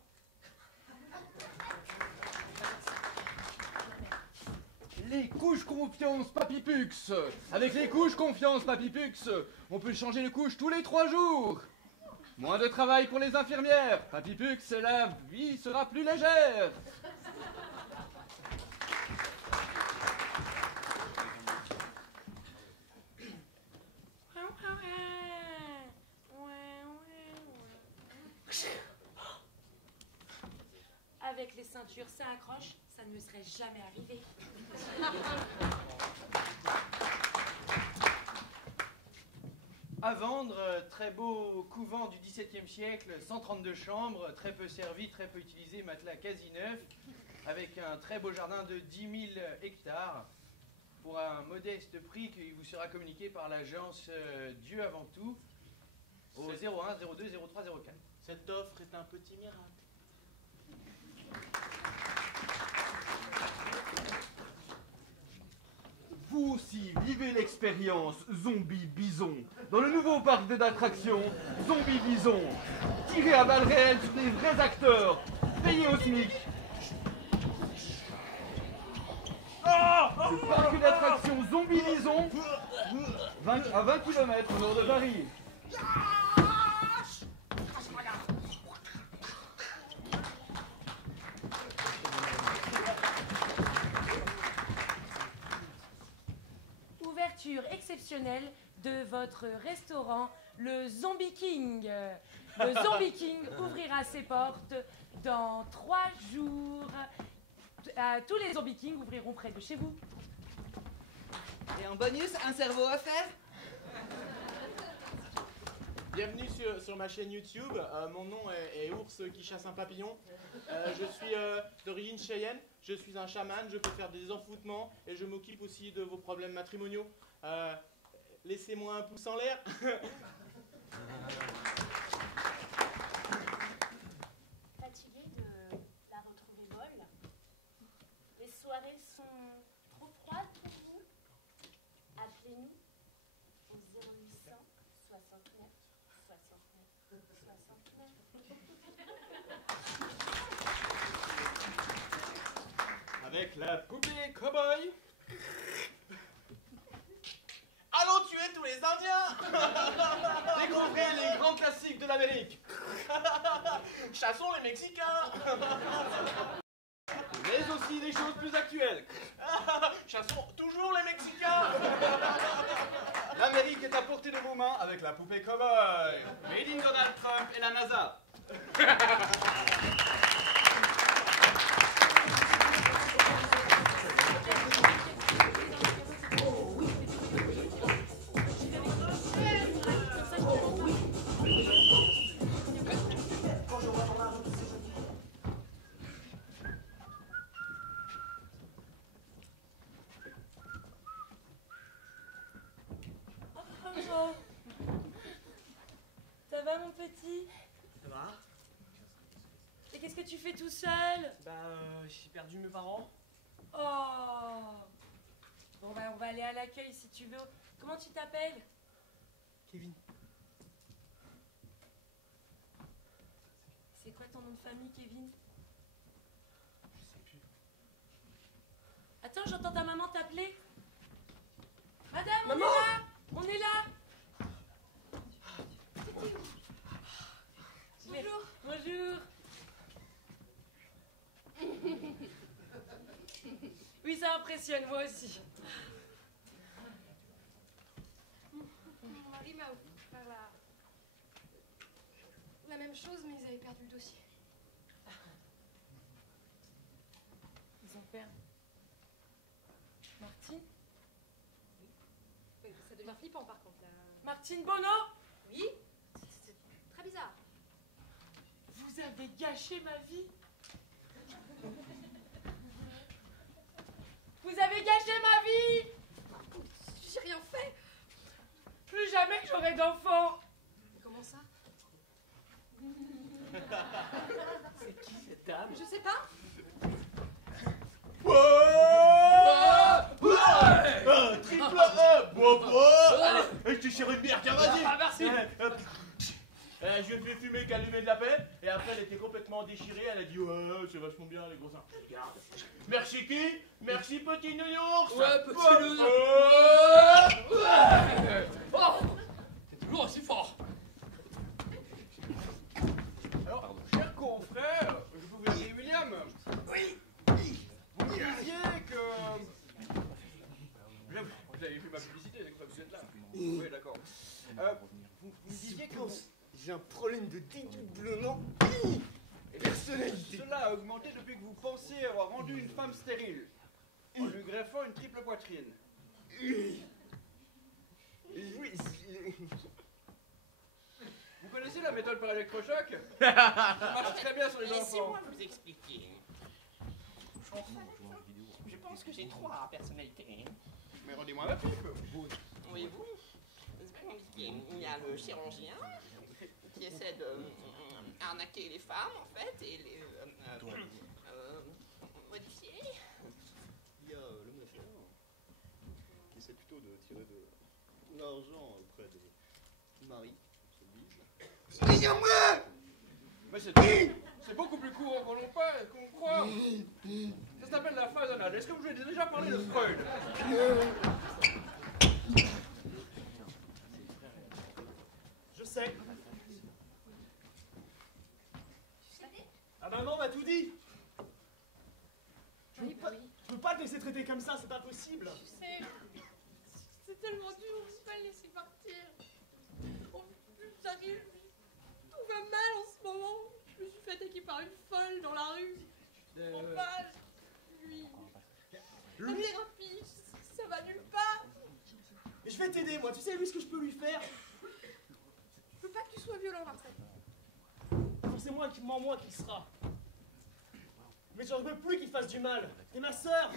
Les couches confiance Papipux. Avec les couches confiance Papipux, on peut changer de couche tous les 3 jours. Moins de travail pour les infirmières. Papipux, la vie sera plus légère. Avec les ceintures, ça accroche, ça ne me serait jamais arrivé. À vendre, très beau couvent du XVIIe siècle, 132 chambres, très peu servi, très peu utilisé, matelas quasi neuf, avec un très beau jardin de 10 000 hectares, pour un modeste prix qui vous sera communiqué par l'agence Dieu avant tout, au 01 02 03 04. Cette offre est un petit miracle. Vous aussi, vivez l'expérience Zombie Bison dans le nouveau parc d'attractions Zombie Bison. Tirez à balles réelles sur des vrais acteurs, payés au SMIC. Le parc d'attractions Zombie Bison, à 20 km au nord de Paris. Ouverture exceptionnelle de votre restaurant, le Zombie King. Le Zombie King ouvrira ses portes dans 3 jours. Tous les Zombie Kings ouvriront près de chez vous. Et en bonus, un cerveau offert. Bienvenue sur ma chaîne YouTube. Mon nom est Ours qui chasse un papillon. Je suis d'origine Cheyenne. Je suis un chaman. Je peux faire des envoûtements et je m'occupe aussi de vos problèmes matrimoniaux. Laissez-moi un pouce en l'air. Fatigué de la retrouver molle. Les soirées sont trop froides pour vous. Appelez-nous au 0800 69 69 69. Avec la poupée cow-boy. Allons tuer tous les Indiens. Découvrez les grands classiques de l'Amérique. Chassons les Mexicains. Mais aussi des choses plus actuelles. Chassons toujours les Mexicains. L'Amérique est à portée de vos mains avec la poupée cow-boy. Made in Donald Trump et la NASA. Ça va mon petit? Ça va? Et qu'est-ce que tu fais tout seul? J'ai perdu mes parents. Oh. Bon bah on va aller à l'accueil si tu veux. Comment tu t'appelles? Kevin. C'est quoi ton nom de famille, Kevin? Je sais plus. Attends, j'entends ta maman t'appeler. Madame, Maman! on est là. Bonjour. Bonjour. Oui, ça impressionne, moi aussi. Mon mari m'a offert la même chose, mais ils avaient perdu le dossier. Ils ont perdu. Martine? Oui, ça devient flippant par contre. Là. Martine Bono? Oui, c'est très bizarre. Vous avez gâché ma vie. Vous avez gâché ma vie. J'ai rien fait. Plus jamais j'aurai d'enfants. Comment ça? C'est qui cette dame? Je sais pas. Triple E. Je te chire une bière, tiens, vas-y. Ah, merci. Je lui ai fait fumer qu'allumer de la peine, et après elle était complètement déchirée, elle a dit ouais, c'est vachement bien les gros seins. Regarde. Merci qui? Merci petit nounours. Ouais, petit nounours. Oh, c'est toujours aussi fort. Alors, cher confrère, je peux vous appeler William. Oui. Vous me disiez que... Vous avez fait ma publicité, c'est pour ça que vous êtes là. Oui, d'accord. Vous me disiez que... J'ai un problème de dédoublement personnalité. Cela a augmenté depuis que vous pensiez avoir rendu une femme stérile en lui greffant une triple poitrine. Oui. Vous connaissez la méthode par électrochoc? Ça marche très bien sur les enfants. Laissez-moi vous expliquer. En fait, je pense que j'ai 3 personnalités. Mais rendez-moi ma pipe. Voyez-vous, c'est pas compliqué. Il y a le chirurgien qui essaie de arnaquer les femmes, en fait, et les modifier. Il y a le monsieur qui essaie plutôt de tirer de l'argent auprès des maris, Mais c'est beaucoup plus courant qu'on croit. Ça s'appelle la phase anale. Est-ce que vous avez déjà parlé de Freud? Je sais. Ah bah maman m'a tout dit. Je peux pas te laisser traiter comme ça, c'est pas possible. Tu sais, c'est tellement dur, je peux pas le laisser partir. En plus, j'arrive, tout va mal en ce moment. Je me suis fait attaquer par une folle dans la rue. Trop mal. Lui. La thérapie, ça va nulle part. Je vais t'aider, moi. Tu sais, lui, ce que je peux lui faire. Je veux pas que tu sois violent, Marcel. C'est moi qui le sera. Mais j'en veux plus qu'il fasse du mal. T'es ma sœur.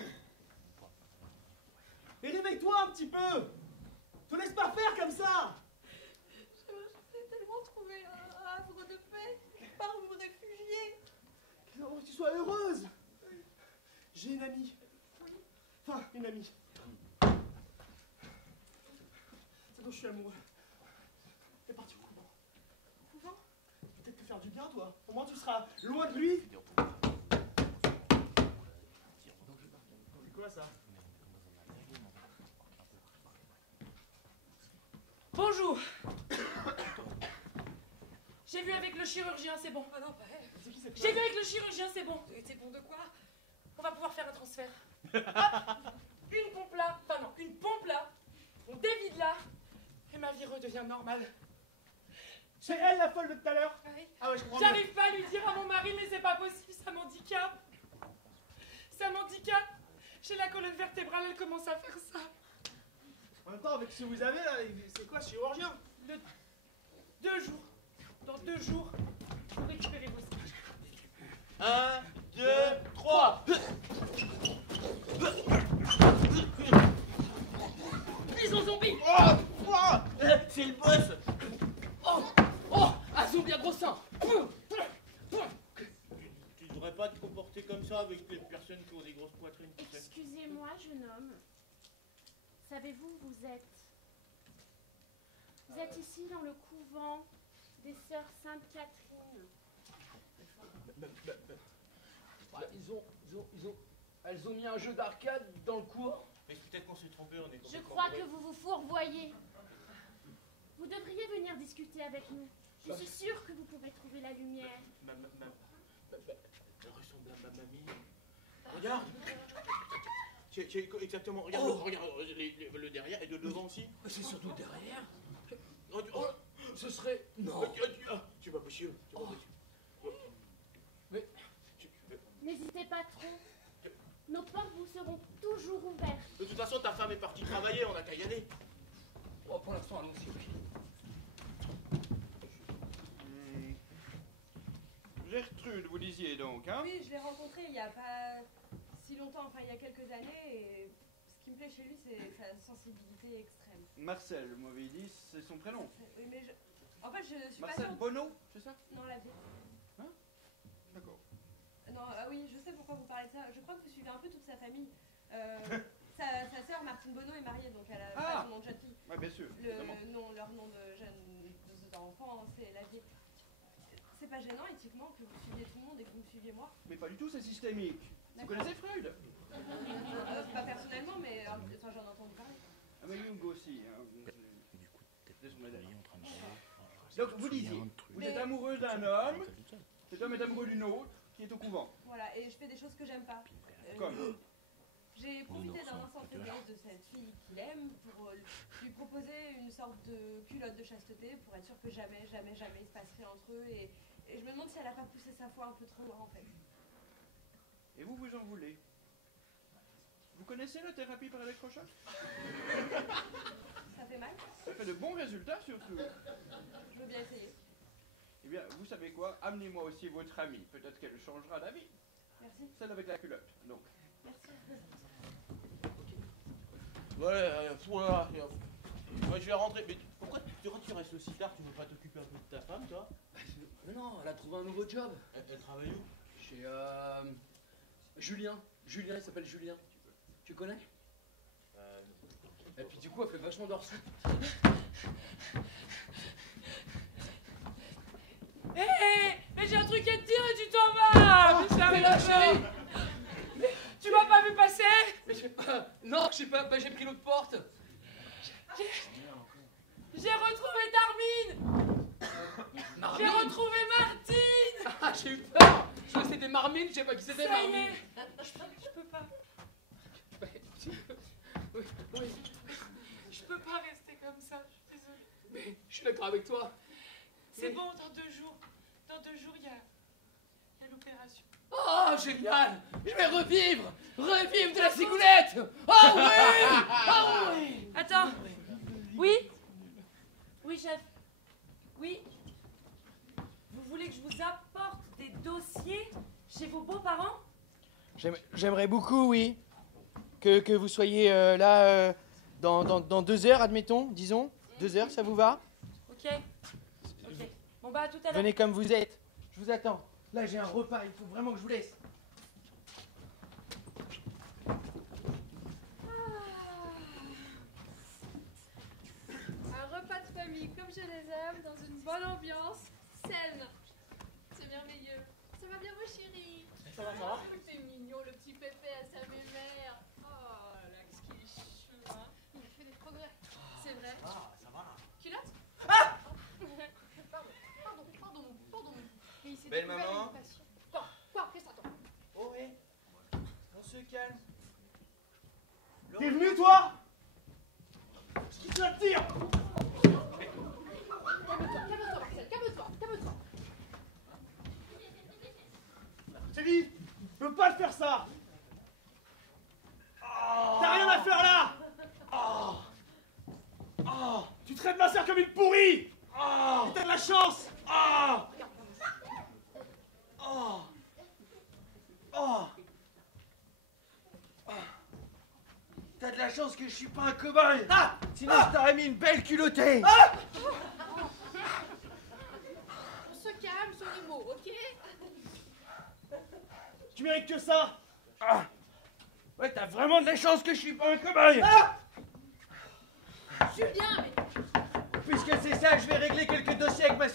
Mais réveille-toi un petit peu. Te laisse pas faire comme ça. J'aimerais tellement trouver un havre de paix, par où me réfugier. Que tu sois heureuse. J'ai une amie. Enfin, une amie. C'est dont je suis amoureux. T'es parti au couvent. Au couvent? Peut-être te faire du bien, toi. Au moins, tu seras loin de lui. C'est quoi, ça? Bonjour. J'ai vu avec le chirurgien, c'est bon. Ah non, pas elle. C'est qui cette J'ai vu avec le chirurgien, c'est bon. C'est bon de quoi? On va pouvoir faire un transfert. Hop, une pompe là, enfin non, une pompe là, on dévide là, et ma vie redevient normale. C'est elle la folle de tout à l'heure? Oui. Ah ouais, je comprends bien. J'arrive pas à lui dire à mon mari, mais c'est pas possible, ça m'handicape. Ça m'handicape. J'ai la colonne vertébrale, elle commence à faire ça. En même temps, avec ce que vous avez là, c'est quoi, chirurgien? 2 jours. Dans 2 jours, vous récupérez vos sacs. 1, 2, 3. Bison zombie. Oh, c'est le boss. Oh, un zombie à gros sang. Tu devrais pas te comporter comme ça avec les personnes qui ont des grosses poitrines. Tu sais. Excusez-moi, jeune homme. Savez-vous où vous êtes? Vous êtes ici dans le couvent des sœurs Sainte-Catherine. Bah, elles ont mis un jeu d'arcade dans le cours. Mais peut-être qu'on s'est trompé, on est Je complètement crois bourré. que vous vous fourvoyez. Vous devriez venir discuter avec nous. Je suis sûre que vous pourrez trouver la lumière. Elle ressemble à ma mamie. Regarde. Exactement, regarde, regarde le derrière et de devant aussi. C'est surtout derrière. Oh, Ce serait... Non. C'est pas possible. Mais... N'hésitez pas trop. Nos portes vous seront toujours ouvertes. De toute façon, ta femme est partie travailler, on n'a qu'à y aller. Oh, pour l'instant, allons-y. Gertrude, vous disiez donc, hein? Oui, je l'ai rencontré il y a pas si longtemps, enfin il y a quelques années, et ce qui me plaît chez lui, c'est sa sensibilité extrême. Marcel, vous m'avez dit, c'est son prénom. Oui, mais en fait, je suis Marcel pas sûre... Bonneau, c'est ça? Non, la vie. Hein? D'accord. Non, oui, je sais pourquoi vous parlez de ça. Je crois que vous suivez un peu toute sa famille. Sa sœur Martine Bonneau est mariée, donc elle a pas son nom de jeune fille. Oui, bien sûr. Leur nom d'enfant, c'est la vie. C'est pas gênant éthiquement que vous suiviez tout le monde et que vous me suiviez moi? Mais pas du tout, c'est systémique. Vous connaissez Freud? Pas personnellement, mais enfin, j'en ai entendu parler. Ah, mais Jung aussi. Hein. C'est son modèle. Donc, vous disiez, vous êtes amoureux d'un homme, cet homme est amoureux d'une autre, qui est au couvent. Voilà, et je fais des choses que j'aime pas. Comme? J'ai profité d'un instant de faiblesse de cette fille qu'il aime pour lui proposer une sorte de culotte de chasteté pour être sûr que jamais, jamais, jamais il se passerait entre eux. Et je me demande si elle a pas poussé sa foi un peu trop loin en fait. Et vous, vous en voulez? Vous connaissez la thérapie par électrochoc? Ça fait mal? Ça fait de bons résultats surtout. Je veux bien essayer. Eh bien, vous savez quoi? Amenez-moi aussi votre amie. Peut-être qu'elle changera d'avis. Merci. Celle avec la culotte, donc. Merci. Ouais, voilà. Moi, je vais rentrer. Mais pourquoi tu restes aussi tard? Tu veux pas t'occuper un peu de ta femme, toi? Non, elle a trouvé un nouveau job. Elle travaille où? Chez Julien. Julien, il s'appelle Julien. Tu connais? Et puis du coup, elle fait vachement d'heures-sup. Hé, mais j'ai un truc à te dire et tu t'en vas. Mais là, chérie. Tu m'as pas vu passer? Non, j'ai pas, j'ai pris l'autre porte. J'ai retrouvé Darmine. J'ai retrouvé Martine. Ah, j'ai eu peur. Je crois que c'était Marmine, je sais pas qui c'était. Ça y Marmine. est. Je peux pas. Oui. Je peux pas rester comme ça, je suis désolée. Mais je suis d'accord avec toi. C'est bon, dans 2 jours. Dans 2 jours, il y a l'opération. Oh, génial. Je vais revivre de la cigoulette. Oh oui. Oh oui. Attends, Oui? Oui, chef. Oui? Vous voulez que je vous apporte des dossiers chez vos beaux-parents? J'aimerais beaucoup, oui. Que vous soyez là dans 2 heures, admettons, disons. 2 heures, ça vous va? Ok. Ok. Bon bah à tout à l'heure. Venez comme vous êtes. Je vous attends. Là, j'ai un repas, il faut vraiment que je vous laisse. Un repas de famille comme je les aime, dans une bonne ambiance, saine. C'est merveilleux. Ça va bien, mon chéri? Ça va, ça va? Oh, c'est mignon, le petit pépé à sa mémère. Oh là, qu'est-ce qu'il est chou, hein. Il a fait des progrès. C'est vrai. Ah, ça va. Culotte? Ah! Pardon. Mais il s'est Belle découvert maman. une passion. Quoi? Qu'est-ce que t'attends? Oh, ouais. On se calme. T'es venu, toi? Ce qui te tire! Calme-toi, Marcel, calme-toi. J'ai dit, je peux pas te faire ça! T'as rien à faire là! Tu traites ma sœur comme une pourrie! Et t'as de la chance! T'as de la chance que je suis pas un cobaye. Sinon, je t'aurais mis une belle culottée. On se calme sur les mots, ok? Tu mérites que ça! Ouais, t'as vraiment de la chance que je suis pas un cobaye. Julien, mais... Puisque c'est ça, je vais régler quelques dossiers avec ma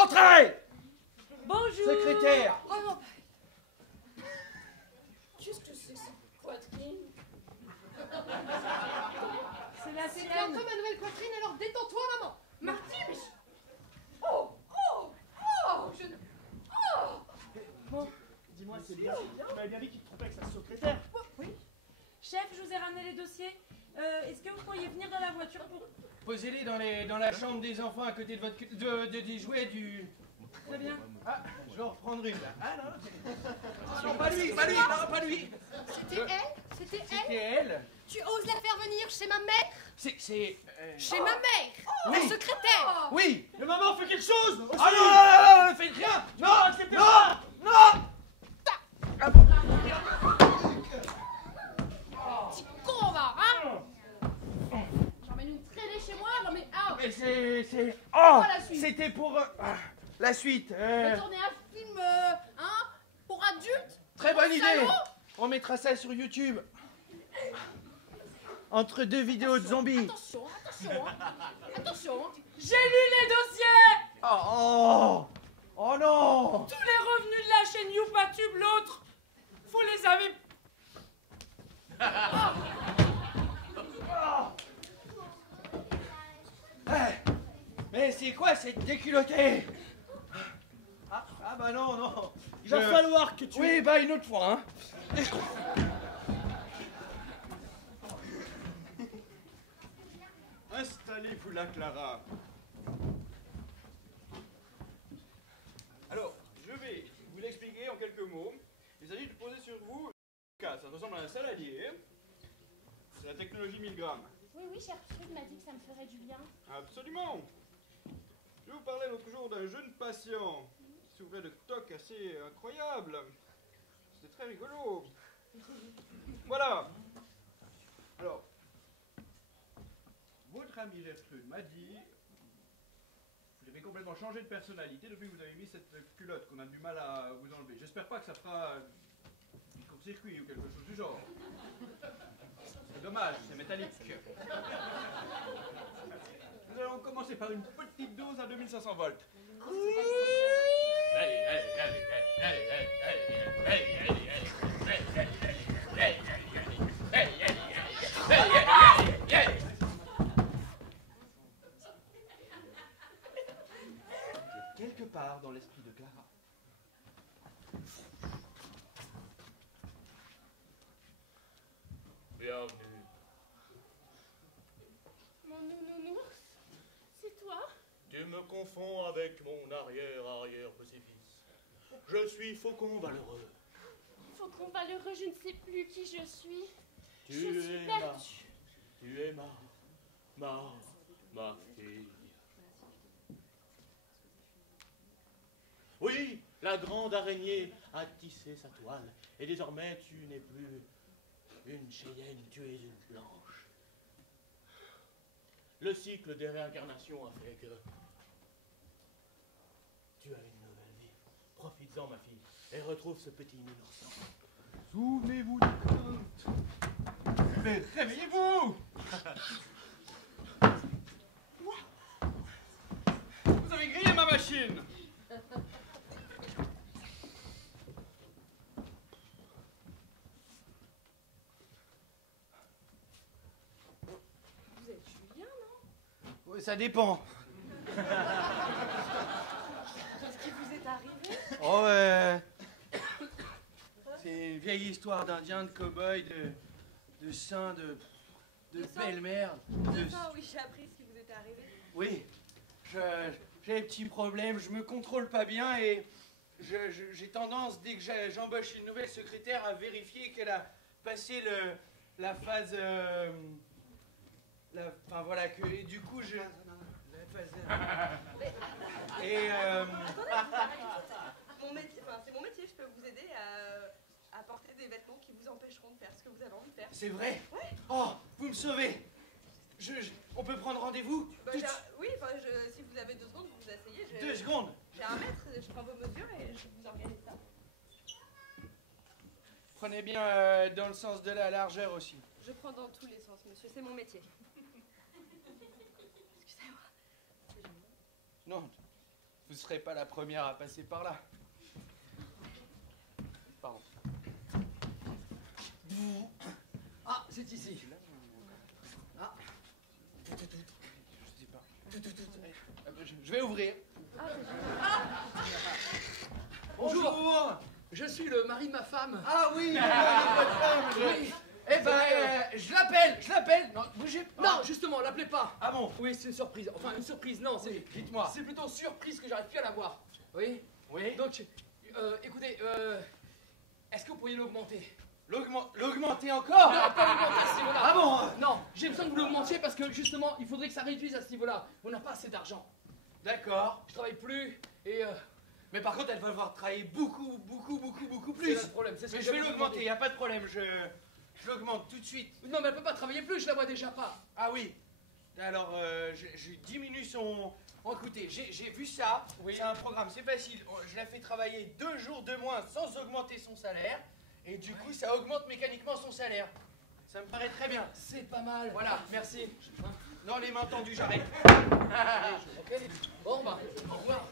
Entrez! Bonjour! Secrétaire! Oh non! Qu'est-ce que c'est que cette poitrine? C'est la C'est sienne. bientôt ma nouvelle poitrine, alors détends-toi, maman! Martine! Oh! Bon. Dis-moi, c'est bien. Tu m'avais bien dit qu'il te trompait avec sa secrétaire. Oui. Chef, je vous ai ramené les dossiers. Est-ce que vous pourriez venir dans la voiture pour... Posez-les dans la chambre des enfants à côté de votre des jouets du... Très bien. Ah, je vais en reprendre une là. Ah non, pas lui, pas lui. C'était elle? C'était C'était elle? elle. Tu oses la faire venir chez ma mère? C'est... Chez ma mère! Oui. La secrétaire! Oui. Mais maman, fais quelque chose! Aussi. Ah non, faites rien. Non, acceptez pas! Non. Petit con, va, hein? J'emmène une traînée chez moi, non mais... Mais c'est... Oh, la suite. C'était pour... la suite. Tourner un film, pour adultes? Très bonne idée. Salaud. On mettra ça sur YouTube. Entre 2 vidéos de zombies. Attention! J'ai lu les dossiers! Oh non! Tous les revenus de la chaîne YouPatube, l'autre, vous les avez... Mais c'est quoi cette déculottée? Ah bah non. Il va falloir que tu... Oui, bah une autre fois, hein. Installez-vous là, Clara. Alors, je vais vous l'expliquer en quelques mots. Il s'agit de poser sur vous... Ça ressemble à un saladier. C'est la technologie 1000 grammes. Oui, Gertrude m'a dit que ça me ferait du bien. Absolument. Je vous parlais l'autre jour d'un jeune patient qui souffrait de TOC assez incroyable. C'était très rigolo. Voilà. Alors, votre amie Gertrude m'a dit, vous avez complètement changé de personnalité depuis que vous avez mis cette culotte qu'on a du mal à vous enlever. J'espère pas que ça fera un court-circuit ou quelque chose du genre. C'est dommage, c'est métallique. Nous allons commencer par une petite dose à 2500 volts. Quelque part dans l'esprit de Clara. Bienvenue. Mon nounours, c'est toi? Tu me confonds avec mon arrière-petit-fils. Je suis Faucon Valeureux. Faucon Valeureux, je ne sais plus qui je suis. Tu Je suis es perdue. Tu es ma ma fille. Oui, la grande araignée a tissé sa toile, et désormais tu n'es plus une Cheyenne, tu es une blanche. Le cycle des réincarnations a fait que tu as une nouvelle vie. Profites-en, ma fille, et retrouve ce petit innocent. Souvenez-vous du conte. Mais réveillez-vous. Vous avez grillé ma machine. Vous êtes Julien, non? Oui, ça dépend. Qu'est-ce qui vous est arrivé? Oh, c'est une vieille histoire d'Indien, de cow-boy, de saints, de belle-mère. De ça, oui, j'ai appris ce qui vous était arrivé. Oui, j'ai des petits problèmes, je me contrôle pas bien et j'ai tendance, dès que j'embauche une nouvelle secrétaire, à vérifier qu'elle a passé la phase... enfin voilà, et du coup je... La phase... Et... Mon métier, c'est mon métier, je peux vous aider à porter des vêtements qui vous empêcheront de faire ce que vous avez envie de faire. C'est vrai? Ouais. Oh, vous me sauvez. On peut prendre rendez-vous? Bah, oui, si vous avez 2 secondes, vous vous asseyez. 2 secondes? J'ai 1 mètre, je prends vos mesures et je vous organise ça. Prenez bien dans le sens de la largeur aussi. Je prends dans tous les sens, monsieur, c'est mon métier. Excusez-moi. Non, vous ne serez pas la première à passer par là. Pardon. Ah, c'est ici. Ah. Je sais pas. Je vais ouvrir. Bonjour. Je suis le mari de ma femme. Ah oui, le mari de votre femme. Oui. Eh ben, je l'appelle. Non, bougez pas. Non, justement, l'appelez pas. Ah bon? Oui, c'est une surprise. Enfin, une surprise, non, c'est... Dites-moi. C'est plutôt surprise que j'arrive plus à la voir. Oui. Oui. Donc, écoutez, est-ce que vous pourriez l'augmenter? L'augmenter encore? Non, pas l'augmenter à ce niveau-là. Ah bon? Non, j'ai besoin que vous l'augmentiez parce que, justement, il faudrait que ça réduise à ce niveau-là. On n'a pas assez d'argent. D'accord. Je travaille plus et... Mais par contre, elle va devoir travailler beaucoup plus. C'est là le problème. C'est ce Mais que je vais vous l'augmenter, demander. il n'y a pas de problème. Je l'augmente tout de suite. Non, mais elle peut pas travailler plus, je la vois déjà pas. Ah oui. Alors, je diminue son... Écoutez, j'ai vu ça. Oui. C'est un programme, c'est facile. Je la fais travailler 2 jours de moins sans augmenter son salaire. Et du coup, ça augmente mécaniquement son salaire. Ça me paraît très bien. C'est pas mal. Voilà, merci. Non, les mains tendues, j'arrête. Ok. Bon, bah, au revoir.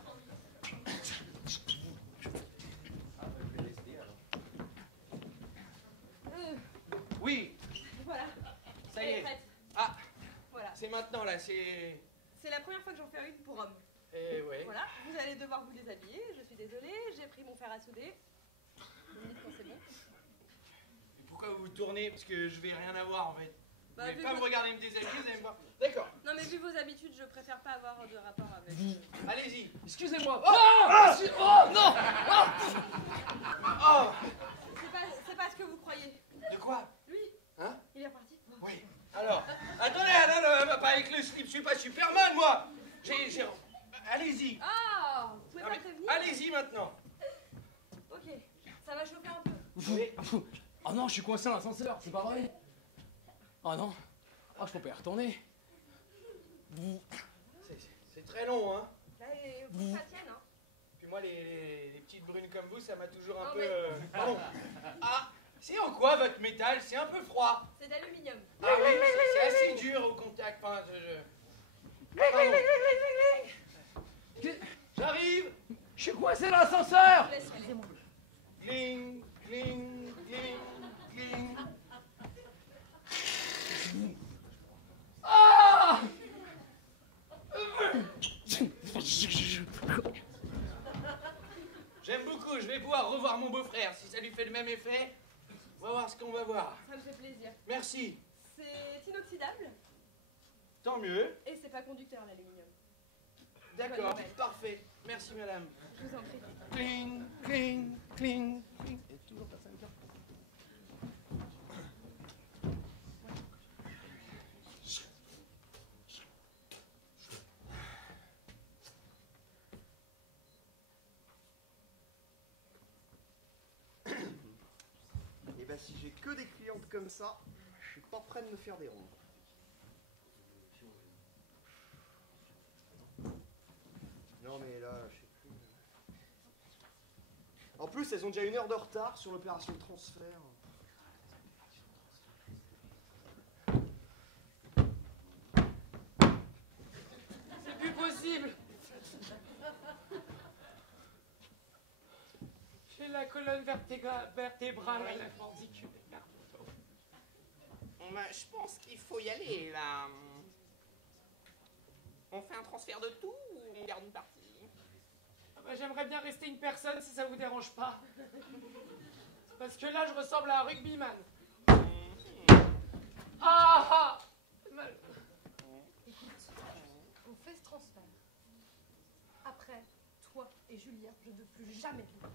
Oui. Voilà. Ça y Elle est est. prête. Ah, Voilà. c'est maintenant là, c'est... C'est la première fois que j'en fais une pour homme. Eh ouais. Voilà, vous allez devoir vous déshabiller, je suis désolée, j'ai pris mon fer à souder. Vous me dites quand c'est bon. Pourquoi vous vous tournez? Parce que je vais rien avoir en fait. Bah, vous n'allez vu pas vos- me regarder me déshabiller, vous allez me voir. D'accord. Non mais vu vos habitudes, je préfère pas avoir de rapport avec. Allez-y. Excusez-moi. Oh, Oh non. Oh. C'est pas ce que vous croyez. De quoi? Lui, Hein? il est reparti. Oui. Alors, attendez, pas avec le slip, je suis pas Superman moi. Allez-y. Ah, vous pouvez Non, pas mais prévenir. allez-y maintenant. Ok, ça va chauffer un peu. Oh non, je suis coincé dans l'ascenseur, c'est pas vrai. Oh non. Oh, je peux pas y retourner. C'est très long, hein. Là, il faut que ça tienne, hein. Puis moi, les petites brunes comme vous, ça m'a toujours un Non, peu... mais- Pardon. Ah, c'est en quoi votre métal? C'est un peu froid. C'est d'aluminium. Ah oui, c'est assez dur au contact. Enfin, Pardon. J'arrive. Je suis coincé dans l'ascenseur. Excusez-moi. Gling, gling, gling, gling. Ah. J'aime beaucoup, je vais pouvoir revoir mon beau-frère. Si ça lui fait le même effet, on va voir ce qu'on va voir. Ça me fait plaisir. Merci. C'est inoxydable Tant mieux. et c'est pas conducteur l'aluminium. D'accord, nouvelle. parfait. Merci madame. Je vous en prie. Cling, cling, cling, cling. Et toujours personne qui là, si j'ai que des clientes comme ça, je suis pas prêt de me faire des ronds. Non mais là, je sais plus. En plus, elles ont déjà 1 heure de retard sur l'opération de transfert. C'est plus possible. J'ai la colonne vertébrale à la mandicule. Je pense qu'il faut y aller, là. On fait un transfert de tout ou on garde une partie? J'aimerais bien rester une personne si ça vous dérange pas. Parce que là, je ressemble à un rugbyman. Ah. Écoute, on fait ce transfert. Après, toi et Julien, je ne veux plus jamais vous voir.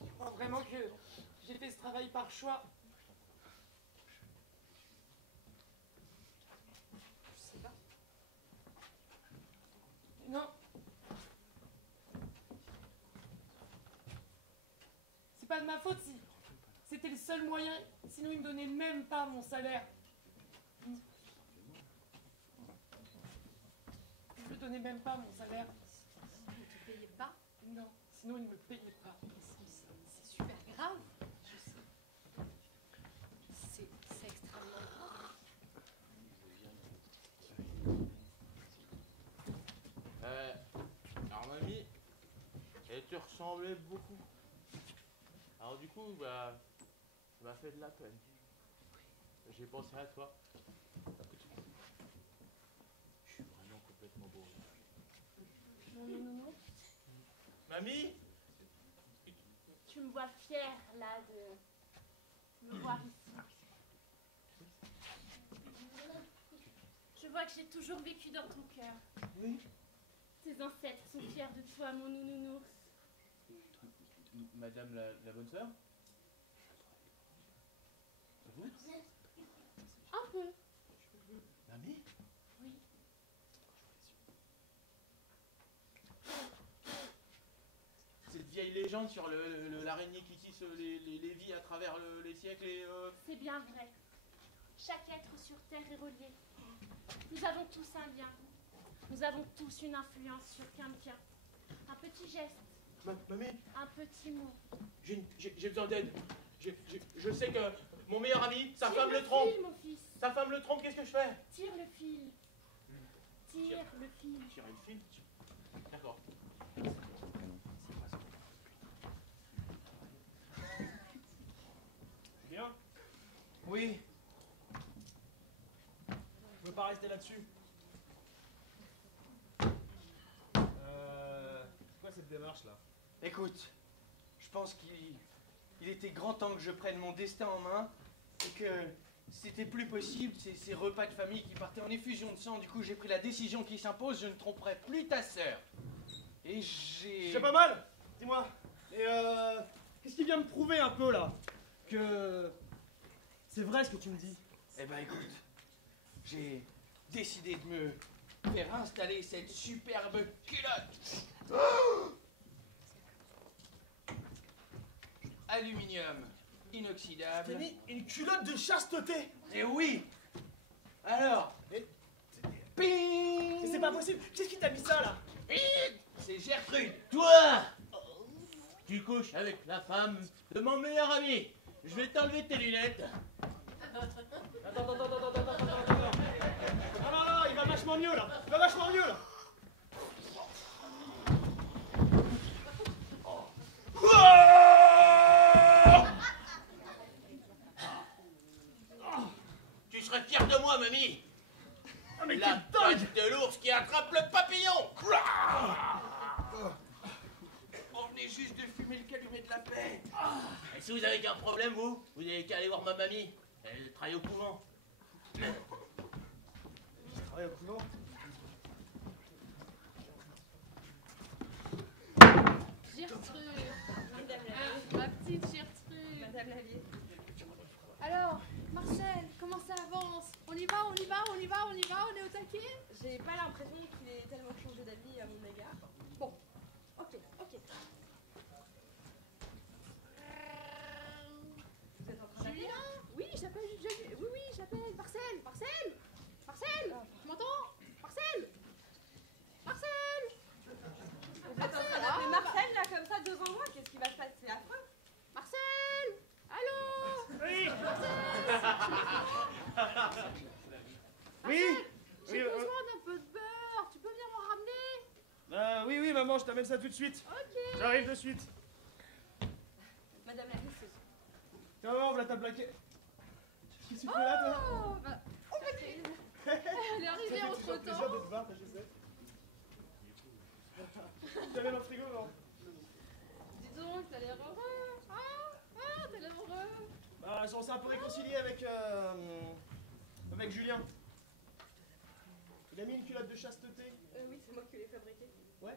Je crois vraiment que j'ai fait ce travail par choix. Je sais pas. Non. C'est pas de ma faute si c'était le seul moyen. Sinon, ils me donnaient même pas mon salaire. Ils me donnaient même pas mon salaire. Ils ne te payaient pas? Non, sinon ils me payaient pas. C'est super grave. Je sais. C'est extrêmement grave. Alors mamie, elle te ressemblait beaucoup. Alors du coup, bah, ça m'a fait de la peine. J'ai pensé à toi. Je suis vraiment complètement beau. Non. Mamie, Tu me vois fière, là, de me voir ici. Je vois que j'ai toujours vécu dans ton cœur. Oui. Tes ancêtres sont fiers de toi, mon nounours. Madame la bonne sœur? C'est vous? Un peu. Mamie? Oui. Cette vieille légende sur l'araignée qui tisse les vies à travers les siècles et... C'est bien vrai. Chaque être sur Terre est relié. Nous avons tous un lien. Nous avons tous une influence sur quelqu'un. Un petit geste. Mamie, Un petit mot. j'ai besoin d'aide. Je sais que mon meilleur ami, sa Tire femme le le trompe. fil, mon fils. Sa femme le trompe, qu'est-ce que je fais? Tire le fil. Tire le fil. Tirer le fil? D'accord. Bien. Oui. Je veux pas rester là-dessus. C'est quoi cette démarche là? Écoute, je pense qu'il était grand temps que je prenne mon destin en main et que c'était plus possible ces repas de famille qui partaient en effusion de sang. Du coup, j'ai pris la décision qui s'impose, je ne tromperai plus ta sœur. Et j'ai... C'est pas mal. Dis-moi. Et qu'est-ce qui vient me prouver un peu là que c'est vrai ce que tu me dis? Eh ben écoute, j'ai décidé de me faire installer cette superbe culotte. Aluminium inoxydable. T'as mis une culotte de chasteté. Eh oui. Alors. Ping. Mais c'est pas possible. Qu'est-ce qui t'a mis ça là? C'est Gertrude. Toi, tu couches avec la femme de mon meilleur ami. Je vais t'enlever tes lunettes. Attends. Non, il va vachement mieux là. Il va vachement mieux là. Tu serais fier de moi, mamie. Ah mais La tête de l'ours qui attrape le papillon. On venait juste de fumer le calumet de la paix. Et si vous avez qu'un problème, vous n'avez qu'à aller voir ma mamie. Elle travaille au couvent. Tu travailles au couvent? Gertrude. Ma petite Gertrude. Madame la vieille. Alors, Marcel, comment ça avance? On y va, on est au taquet? J'ai pas l'impression qu'il ait tellement changé d'avis à mon égard. Bon, ok. maman, je t'amène ça tout de suite. Ok. J'arrive de suite. Madame la Miss. Tiens, maman, voilà ta plaquette. Qu'est-ce que tu fais là, toi? Oh, bah, elle est arrivée entre plaisir de te temps. voir, ta chaussette. T'avais dans le frigo, non? Dis donc, t'as l'air heureux. T'as l'air heureux. Bah, on s'est un peu réconcilié avec Julien. Il a mis une culotte de chasteté. Oui, c'est moi qui l'ai fabriquée. Ouais.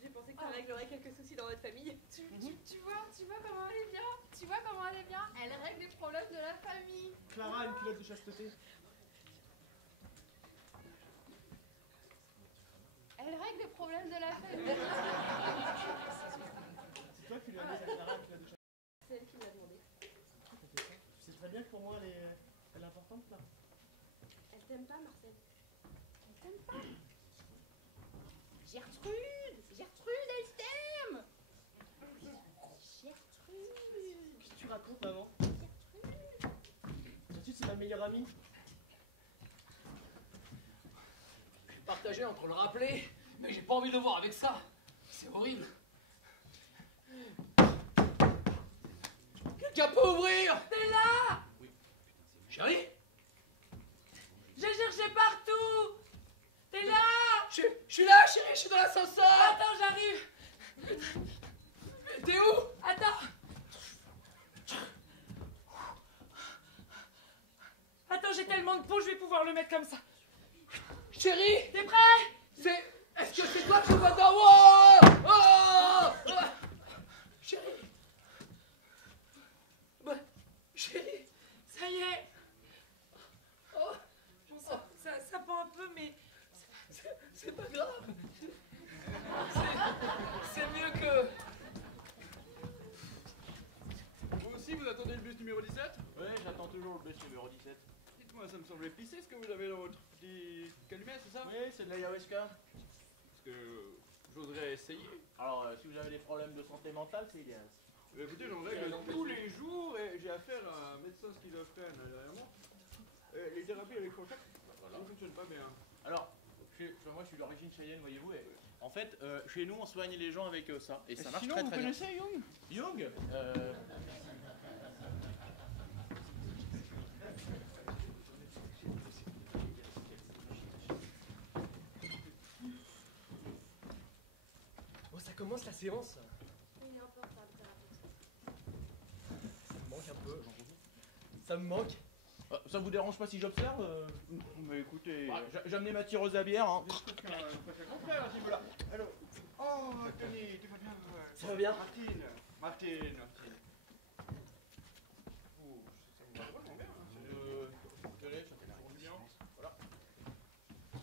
J'ai pensé que ça réglerait quelques soucis dans votre famille. Tu vois comment elle est bien. Tu vois comment elle est bien. Elle règle les problèmes de la famille. Clara a une culotte de chasteté. Elle règle les problèmes de la famille. C'est toi qui lui as dit à Clara une culotte de chasteté. C'est elle qui me l'a demandé. Tu sais très bien que pour moi, elle est importante, Clara. Elle t'aime pas, Marcel? Elle t'aime pas. Gertrude, elle t'aime. Gertrude. Qu'est-ce que tu racontes, maman? Gertrude, c'est ma meilleure amie. Je suis partagé entre le rappeler, mais j'ai pas envie de le voir avec ça. C'est horrible. Quelqu'un peut ouvrir? T'es là? Oui. Chérie? J'ai cherché partout. T'es là? Je suis là, chérie, je suis dans l'ascenseur. Attends, j'arrive. T'es où? Attends. Attends, j'ai tellement de peau, je vais pouvoir le mettre comme ça. Chérie? T'es prêt? Est-ce que c'est toi que je vois dans moi? Oh! Chérie? Bah, chérie? Ça y est. Oh! Ça pend un peu, mais... C'est pas grave. C'est mieux que... Vous aussi, vous attendez le bus numéro 17? Ouais, j'attends toujours le bus numéro 17. Dites-moi, ça me semble épicé ce que vous avez dans votre petit calumet, c'est ça? Oui, c'est de l'ayahuasca. Parce que j'oserais essayer. Alors, si vous avez des problèmes de santé mentale, c'est idéal. Écoutez, j'en règle tous les jours et j'ai affaire à un médecin schizophrène derrière moi. Et les thérapies électrochocs, ça ne fonctionne pas bien. Alors, moi je suis d'origine cheyenne, voyez-vous, et en fait, chez nous on soigne les gens avec ça, et ça marche Sinon, très vous très bien. connaissez Jung? Jung Bon, ça commence la séance. Il est un peu en retard, le thérapeute. Ça me manque un peu. Ça me manque. Ça vous dérange pas si j'observe Mais écoutez... J'ai amené ma tireuse à bière. Hein. Confrère, à ce niveau-là. Alors, oh, Tony, tu vas bien? Ça va bien? Martine. Oh, ça me va vraiment bien. Tenez, ça fait la confiance. Voilà.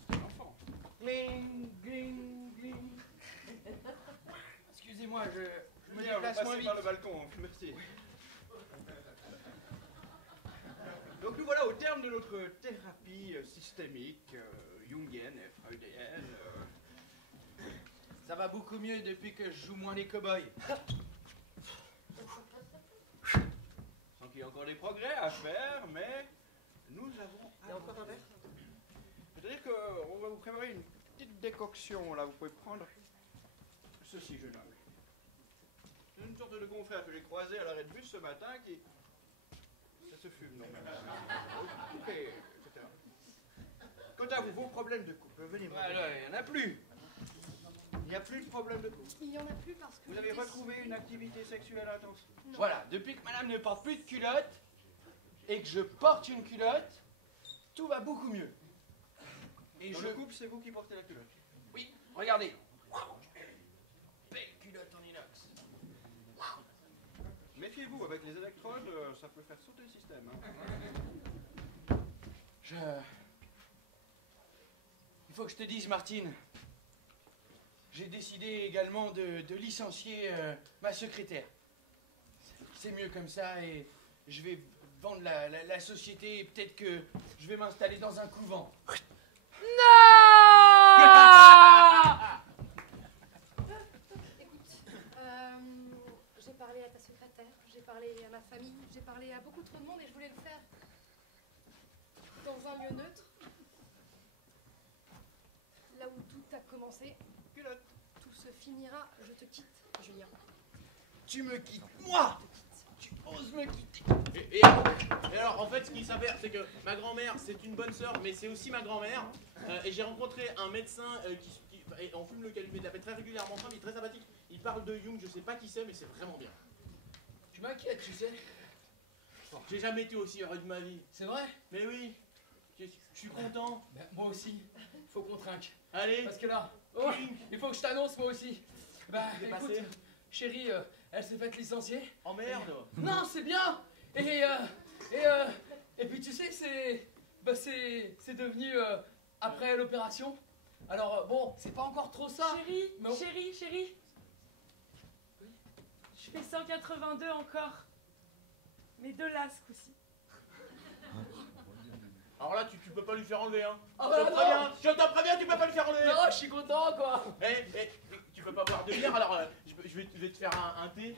C'est un enfant. Gling, gling, gling. Excusez-moi, je me Bien, vous déplace moins passez vite. par le balcon, merci. Donc nous voilà au terme de notre thérapie systémique, jungienne et freudienne. Ça va beaucoup mieux depuis que je joue moins les cow-boys. Je sens qu'il y a encore des progrès à faire, mais nous avons... Il y a encore un verre? C'est-à-dire qu'on va vous préparer une petite décoction, là, vous pouvez prendre ceci, jeune homme. C'est une sorte de confrère que j'ai croisé à l'arrêt de bus ce matin qui... Ça se fume, non? Ok, etc. Quant à vous, vos problèmes de couple, venez voir. Alors, il n'y en a plus. Il n'y a plus de problème de couple. Il y en a plus parce que... Vous avez retrouvé une activité sexuelle intense. Voilà, depuis que madame ne porte plus de culotte et que je porte une culotte, tout va beaucoup mieux. Et Dans le couple, c'est vous qui portez la culotte. Oui, regardez. Belle culotte en inox. Méfiez-vous, avec les électrodes, ça peut faire sauter le système. Hein. Il faut que je te dise, Martine, j'ai décidé également de licencier ma secrétaire. C'est mieux comme ça et je vais vendre la société et peut-être que je vais m'installer dans un couvent. Non. Écoute, j'ai parlé à ta secrétaire, j'ai parlé à ma famille, j'ai parlé à beaucoup trop de monde et je voulais le faire dans un lieu neutre. Là où tout a commencé. Culotte. Tout se se finira. Je te quitte, Julien. Tu me quittes, moi? Tu oses me quitter? Et alors, en fait, ce qui s'avère, c'est que ma grand-mère, c'est une bonne sœur, mais c'est aussi ma grand-mère. Et j'ai rencontré un médecin et on fume le calumet, il l'appelle très régulièrement, il est très sympathique. Il parle de Jung, je sais pas qui c'est, mais c'est vraiment bien. Tu m'inquiètes, tu sais. J'ai jamais été aussi heureux de ma vie. C'est vrai? Mais oui, je suis content. Ben, moi aussi, faut qu'on trinque. Allez. Parce que là, il faut que je t'annonce moi aussi. Bah, écoute, chérie, elle s'est faite licencier. Oh merde. Non, c'est bien. Et puis tu sais, c'est devenu après l'opération. Alors bon, c'est pas encore trop ça. Chérie, mais chérie. Je fais 182 encore. Mais de là, ce coup-ci. Alors là, tu peux pas lui faire enlever, hein. Ah bah je t'en préviens, tu peux pas lui faire enlever. Non, je suis content, quoi. Tu peux pas boire de bière, alors je vais te faire un thé.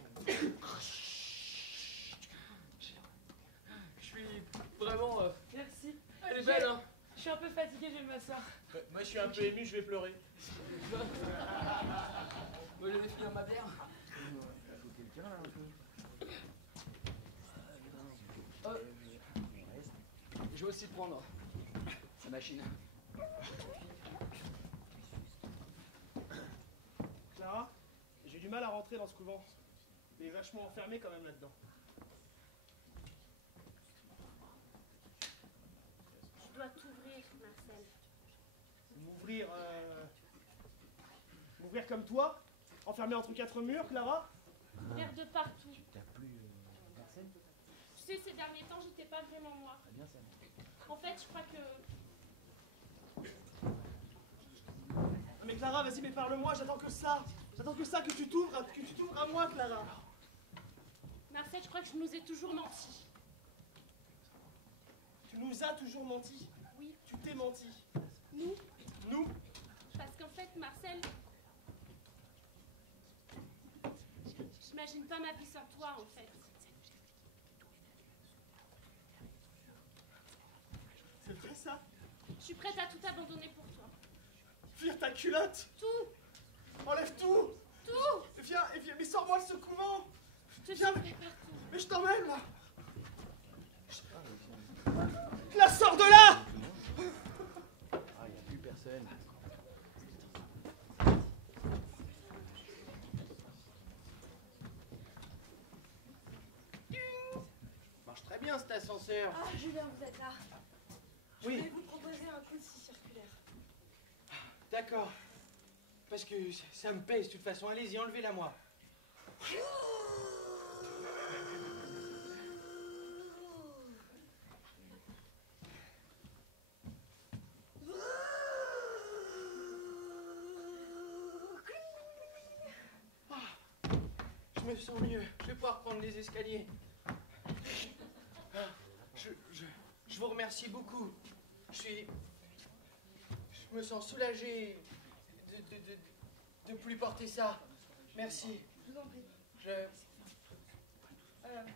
Je suis vraiment... Merci. Elle est belle, hein. Je suis un peu fatiguée, je vais m'asseoir. Moi, je suis un peu ému, je vais pleurer. Moi, je vais finir ma bière. Je vais aussi prendre la machine. Clara, j'ai du mal à rentrer dans ce couvent. Il est vachement enfermé quand même là-dedans. Je dois t'ouvrir, Marcel. M'ouvrir comme toi? Enfermé entre 4 murs, Clara? Ouvrir de partout. Tu sais, ces derniers temps, j'étais pas vraiment moi. En fait, je crois que... Mais Clara, vas-y, mais parle-moi, j'attends que ça. J'attends que ça, que tu t'ouvres à moi, Clara. Marcel, je crois que je nous ai toujours menti. Tu nous as toujours menti? Oui. Tu t'es menti. Nous? Nous? Parce qu'en fait, Marcel... J'imagine pas ma vie sans toi, en fait. C'est vrai, ça? Je suis prête à tout abandonner pour toi. Vire ta culotte! Tout! Enlève tout! Tout! Viens, mais sors-moi de ce couvent! Je te suivrai partout. Mais je t'emmène, là! La sors de là! Ah, il n'y a plus personne. Marche très bien cet ascenseur. Ah, Julien, vous êtes là. Je Oui. voulais vous proposer un coup de scie circulaire. D'accord. Parce que ça me pèse de toute façon. Allez-y, enlevez-la moi. Je me sens mieux. Je vais pouvoir prendre les escaliers. Je vous remercie beaucoup. Je me sens soulagé de plus porter ça. Merci. Je vous en prie.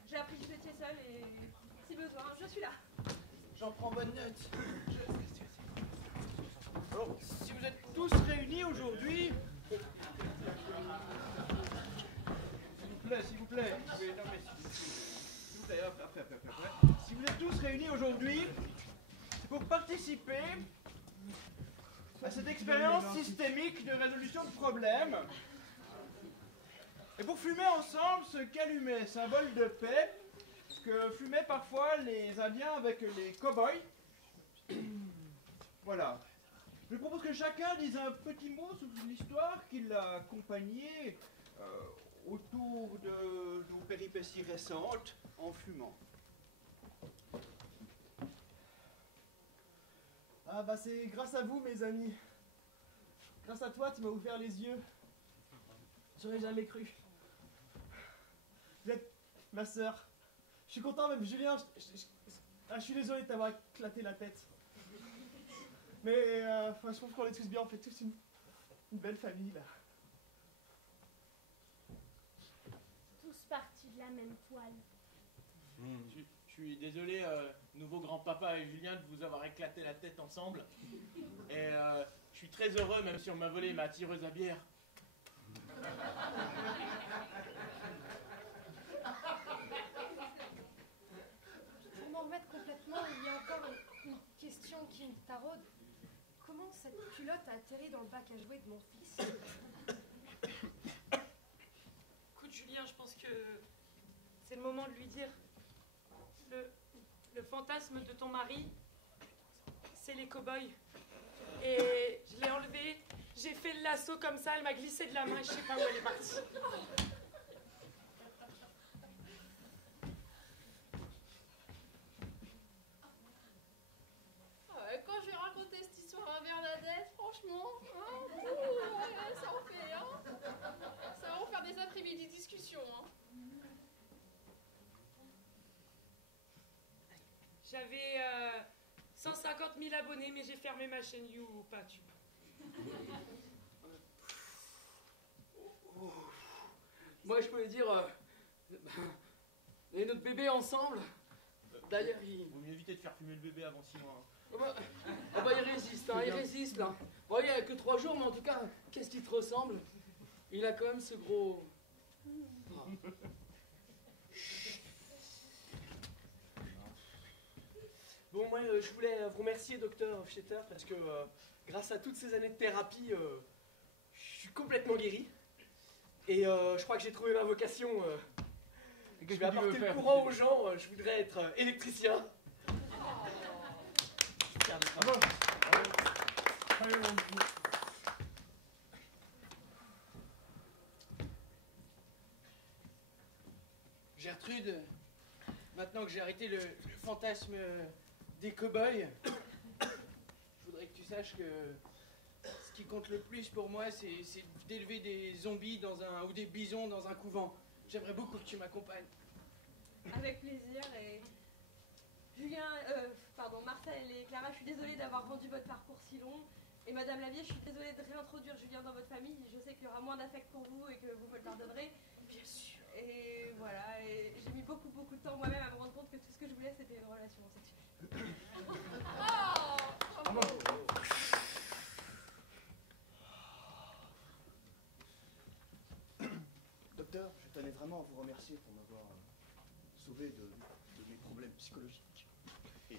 J'ai appris que vous étiez seul et si besoin, je suis là. J'en prends bonne note. Alors, si vous êtes tous réunis aujourd'hui... S'il vous plaît. Non, mais s'il vous plaît, hop. Si vous êtes tous réunis aujourd'hui, c'est pour participer à cette expérience systémique de résolution de problèmes. Et pour fumer ensemble ce calumet, symbole de paix, que fumaient parfois les Indiens avec les cow-boys. Voilà. Je propose que chacun dise un petit mot sur l'histoire qui l'a accompagné autour de vos péripéties récentes en fumant. Ah bah c'est grâce à vous, mes amis. Grâce à toi, tu m'as ouvert les yeux. J'aurais jamais cru. Vous êtes ma sœur. Je suis content, même Julien, je suis désolé de t'avoir éclaté la tête. Mais je trouve qu'on est tous bien, on fait tous une belle famille là. Tous partis de la même poêle. Je suis désolé, nouveau grand-papa et Julien, de vous avoir éclaté la tête ensemble. Et je suis très heureux, même si on m'a volé ma tireuse à bière. Pour m'en remettre complètement, il y a encore une question qui me taraude. Comment cette culotte a atterri dans le bac à jouets de mon fils? Écoute, Julien, je pense que c'est le moment de lui dire. Le fantasme de ton mari, c'est les cow-boys. Et je l'ai enlevé, j'ai fait le lasso comme ça, elle m'a glissé de la main, je sais pas où elle est partie. Quand je vais raconter cette histoire à Bernadette, franchement, hein, ça en fait, hein. Ça va en faire des après-midi discussions, hein. J'avais 150 000 abonnés, mais j'ai fermé ma chaîne YouTube. Moi, je peux dire, et notre bébé ensemble. D'ailleurs, il... Vaut mieux éviter de faire fumer le bébé avant 6 mois. Il résiste, hein, il résiste, là. Bon, il n'y a que 3 jours, mais en tout cas, qu'est-ce qui te ressemble? Il a quand même ce gros... Bon, moi, je voulais vous remercier, docteur Schetter, parce que grâce à toutes ces années de thérapie, je suis complètement guéri. Et je crois que j'ai trouvé ma vocation. Je vais apporter le courant aux gens. Je voudrais être électricien. Bravo. Gertrude, maintenant que j'ai arrêté le fantasme des cow-boys, je voudrais que tu saches que ce qui compte le plus pour moi, c'est d'élever des zombies ou des bisons dans un couvent. J'aimerais beaucoup que tu m'accompagnes. Avec plaisir. Et Julien, Marcel et Clara, je suis désolée d'avoir rendu votre parcours si long. Et Madame Lavier, je suis désolée de réintroduire Julien dans votre famille. Je sais qu'il y aura moins d'affect pour vous et que vous me le pardonnerez. Bien sûr. Et voilà, et j'ai mis beaucoup de temps moi-même à me rendre compte que tout ce que je voulais, c'était une relation sexuelle. Docteur, je tenais vraiment à vous remercier pour m'avoir sauvé de mes problèmes psychologiques. Et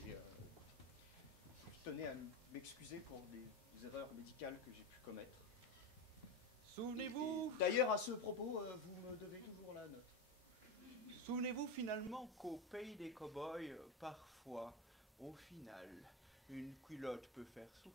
je tenais à m'excuser pour des erreurs médicales que j'ai pu commettre. Souvenez-vous... D'ailleurs, à ce propos, vous me devez toujours la note. Souvenez-vous finalement qu'au pays des cow-boys, parfois, au final, une culotte peut faire sourire.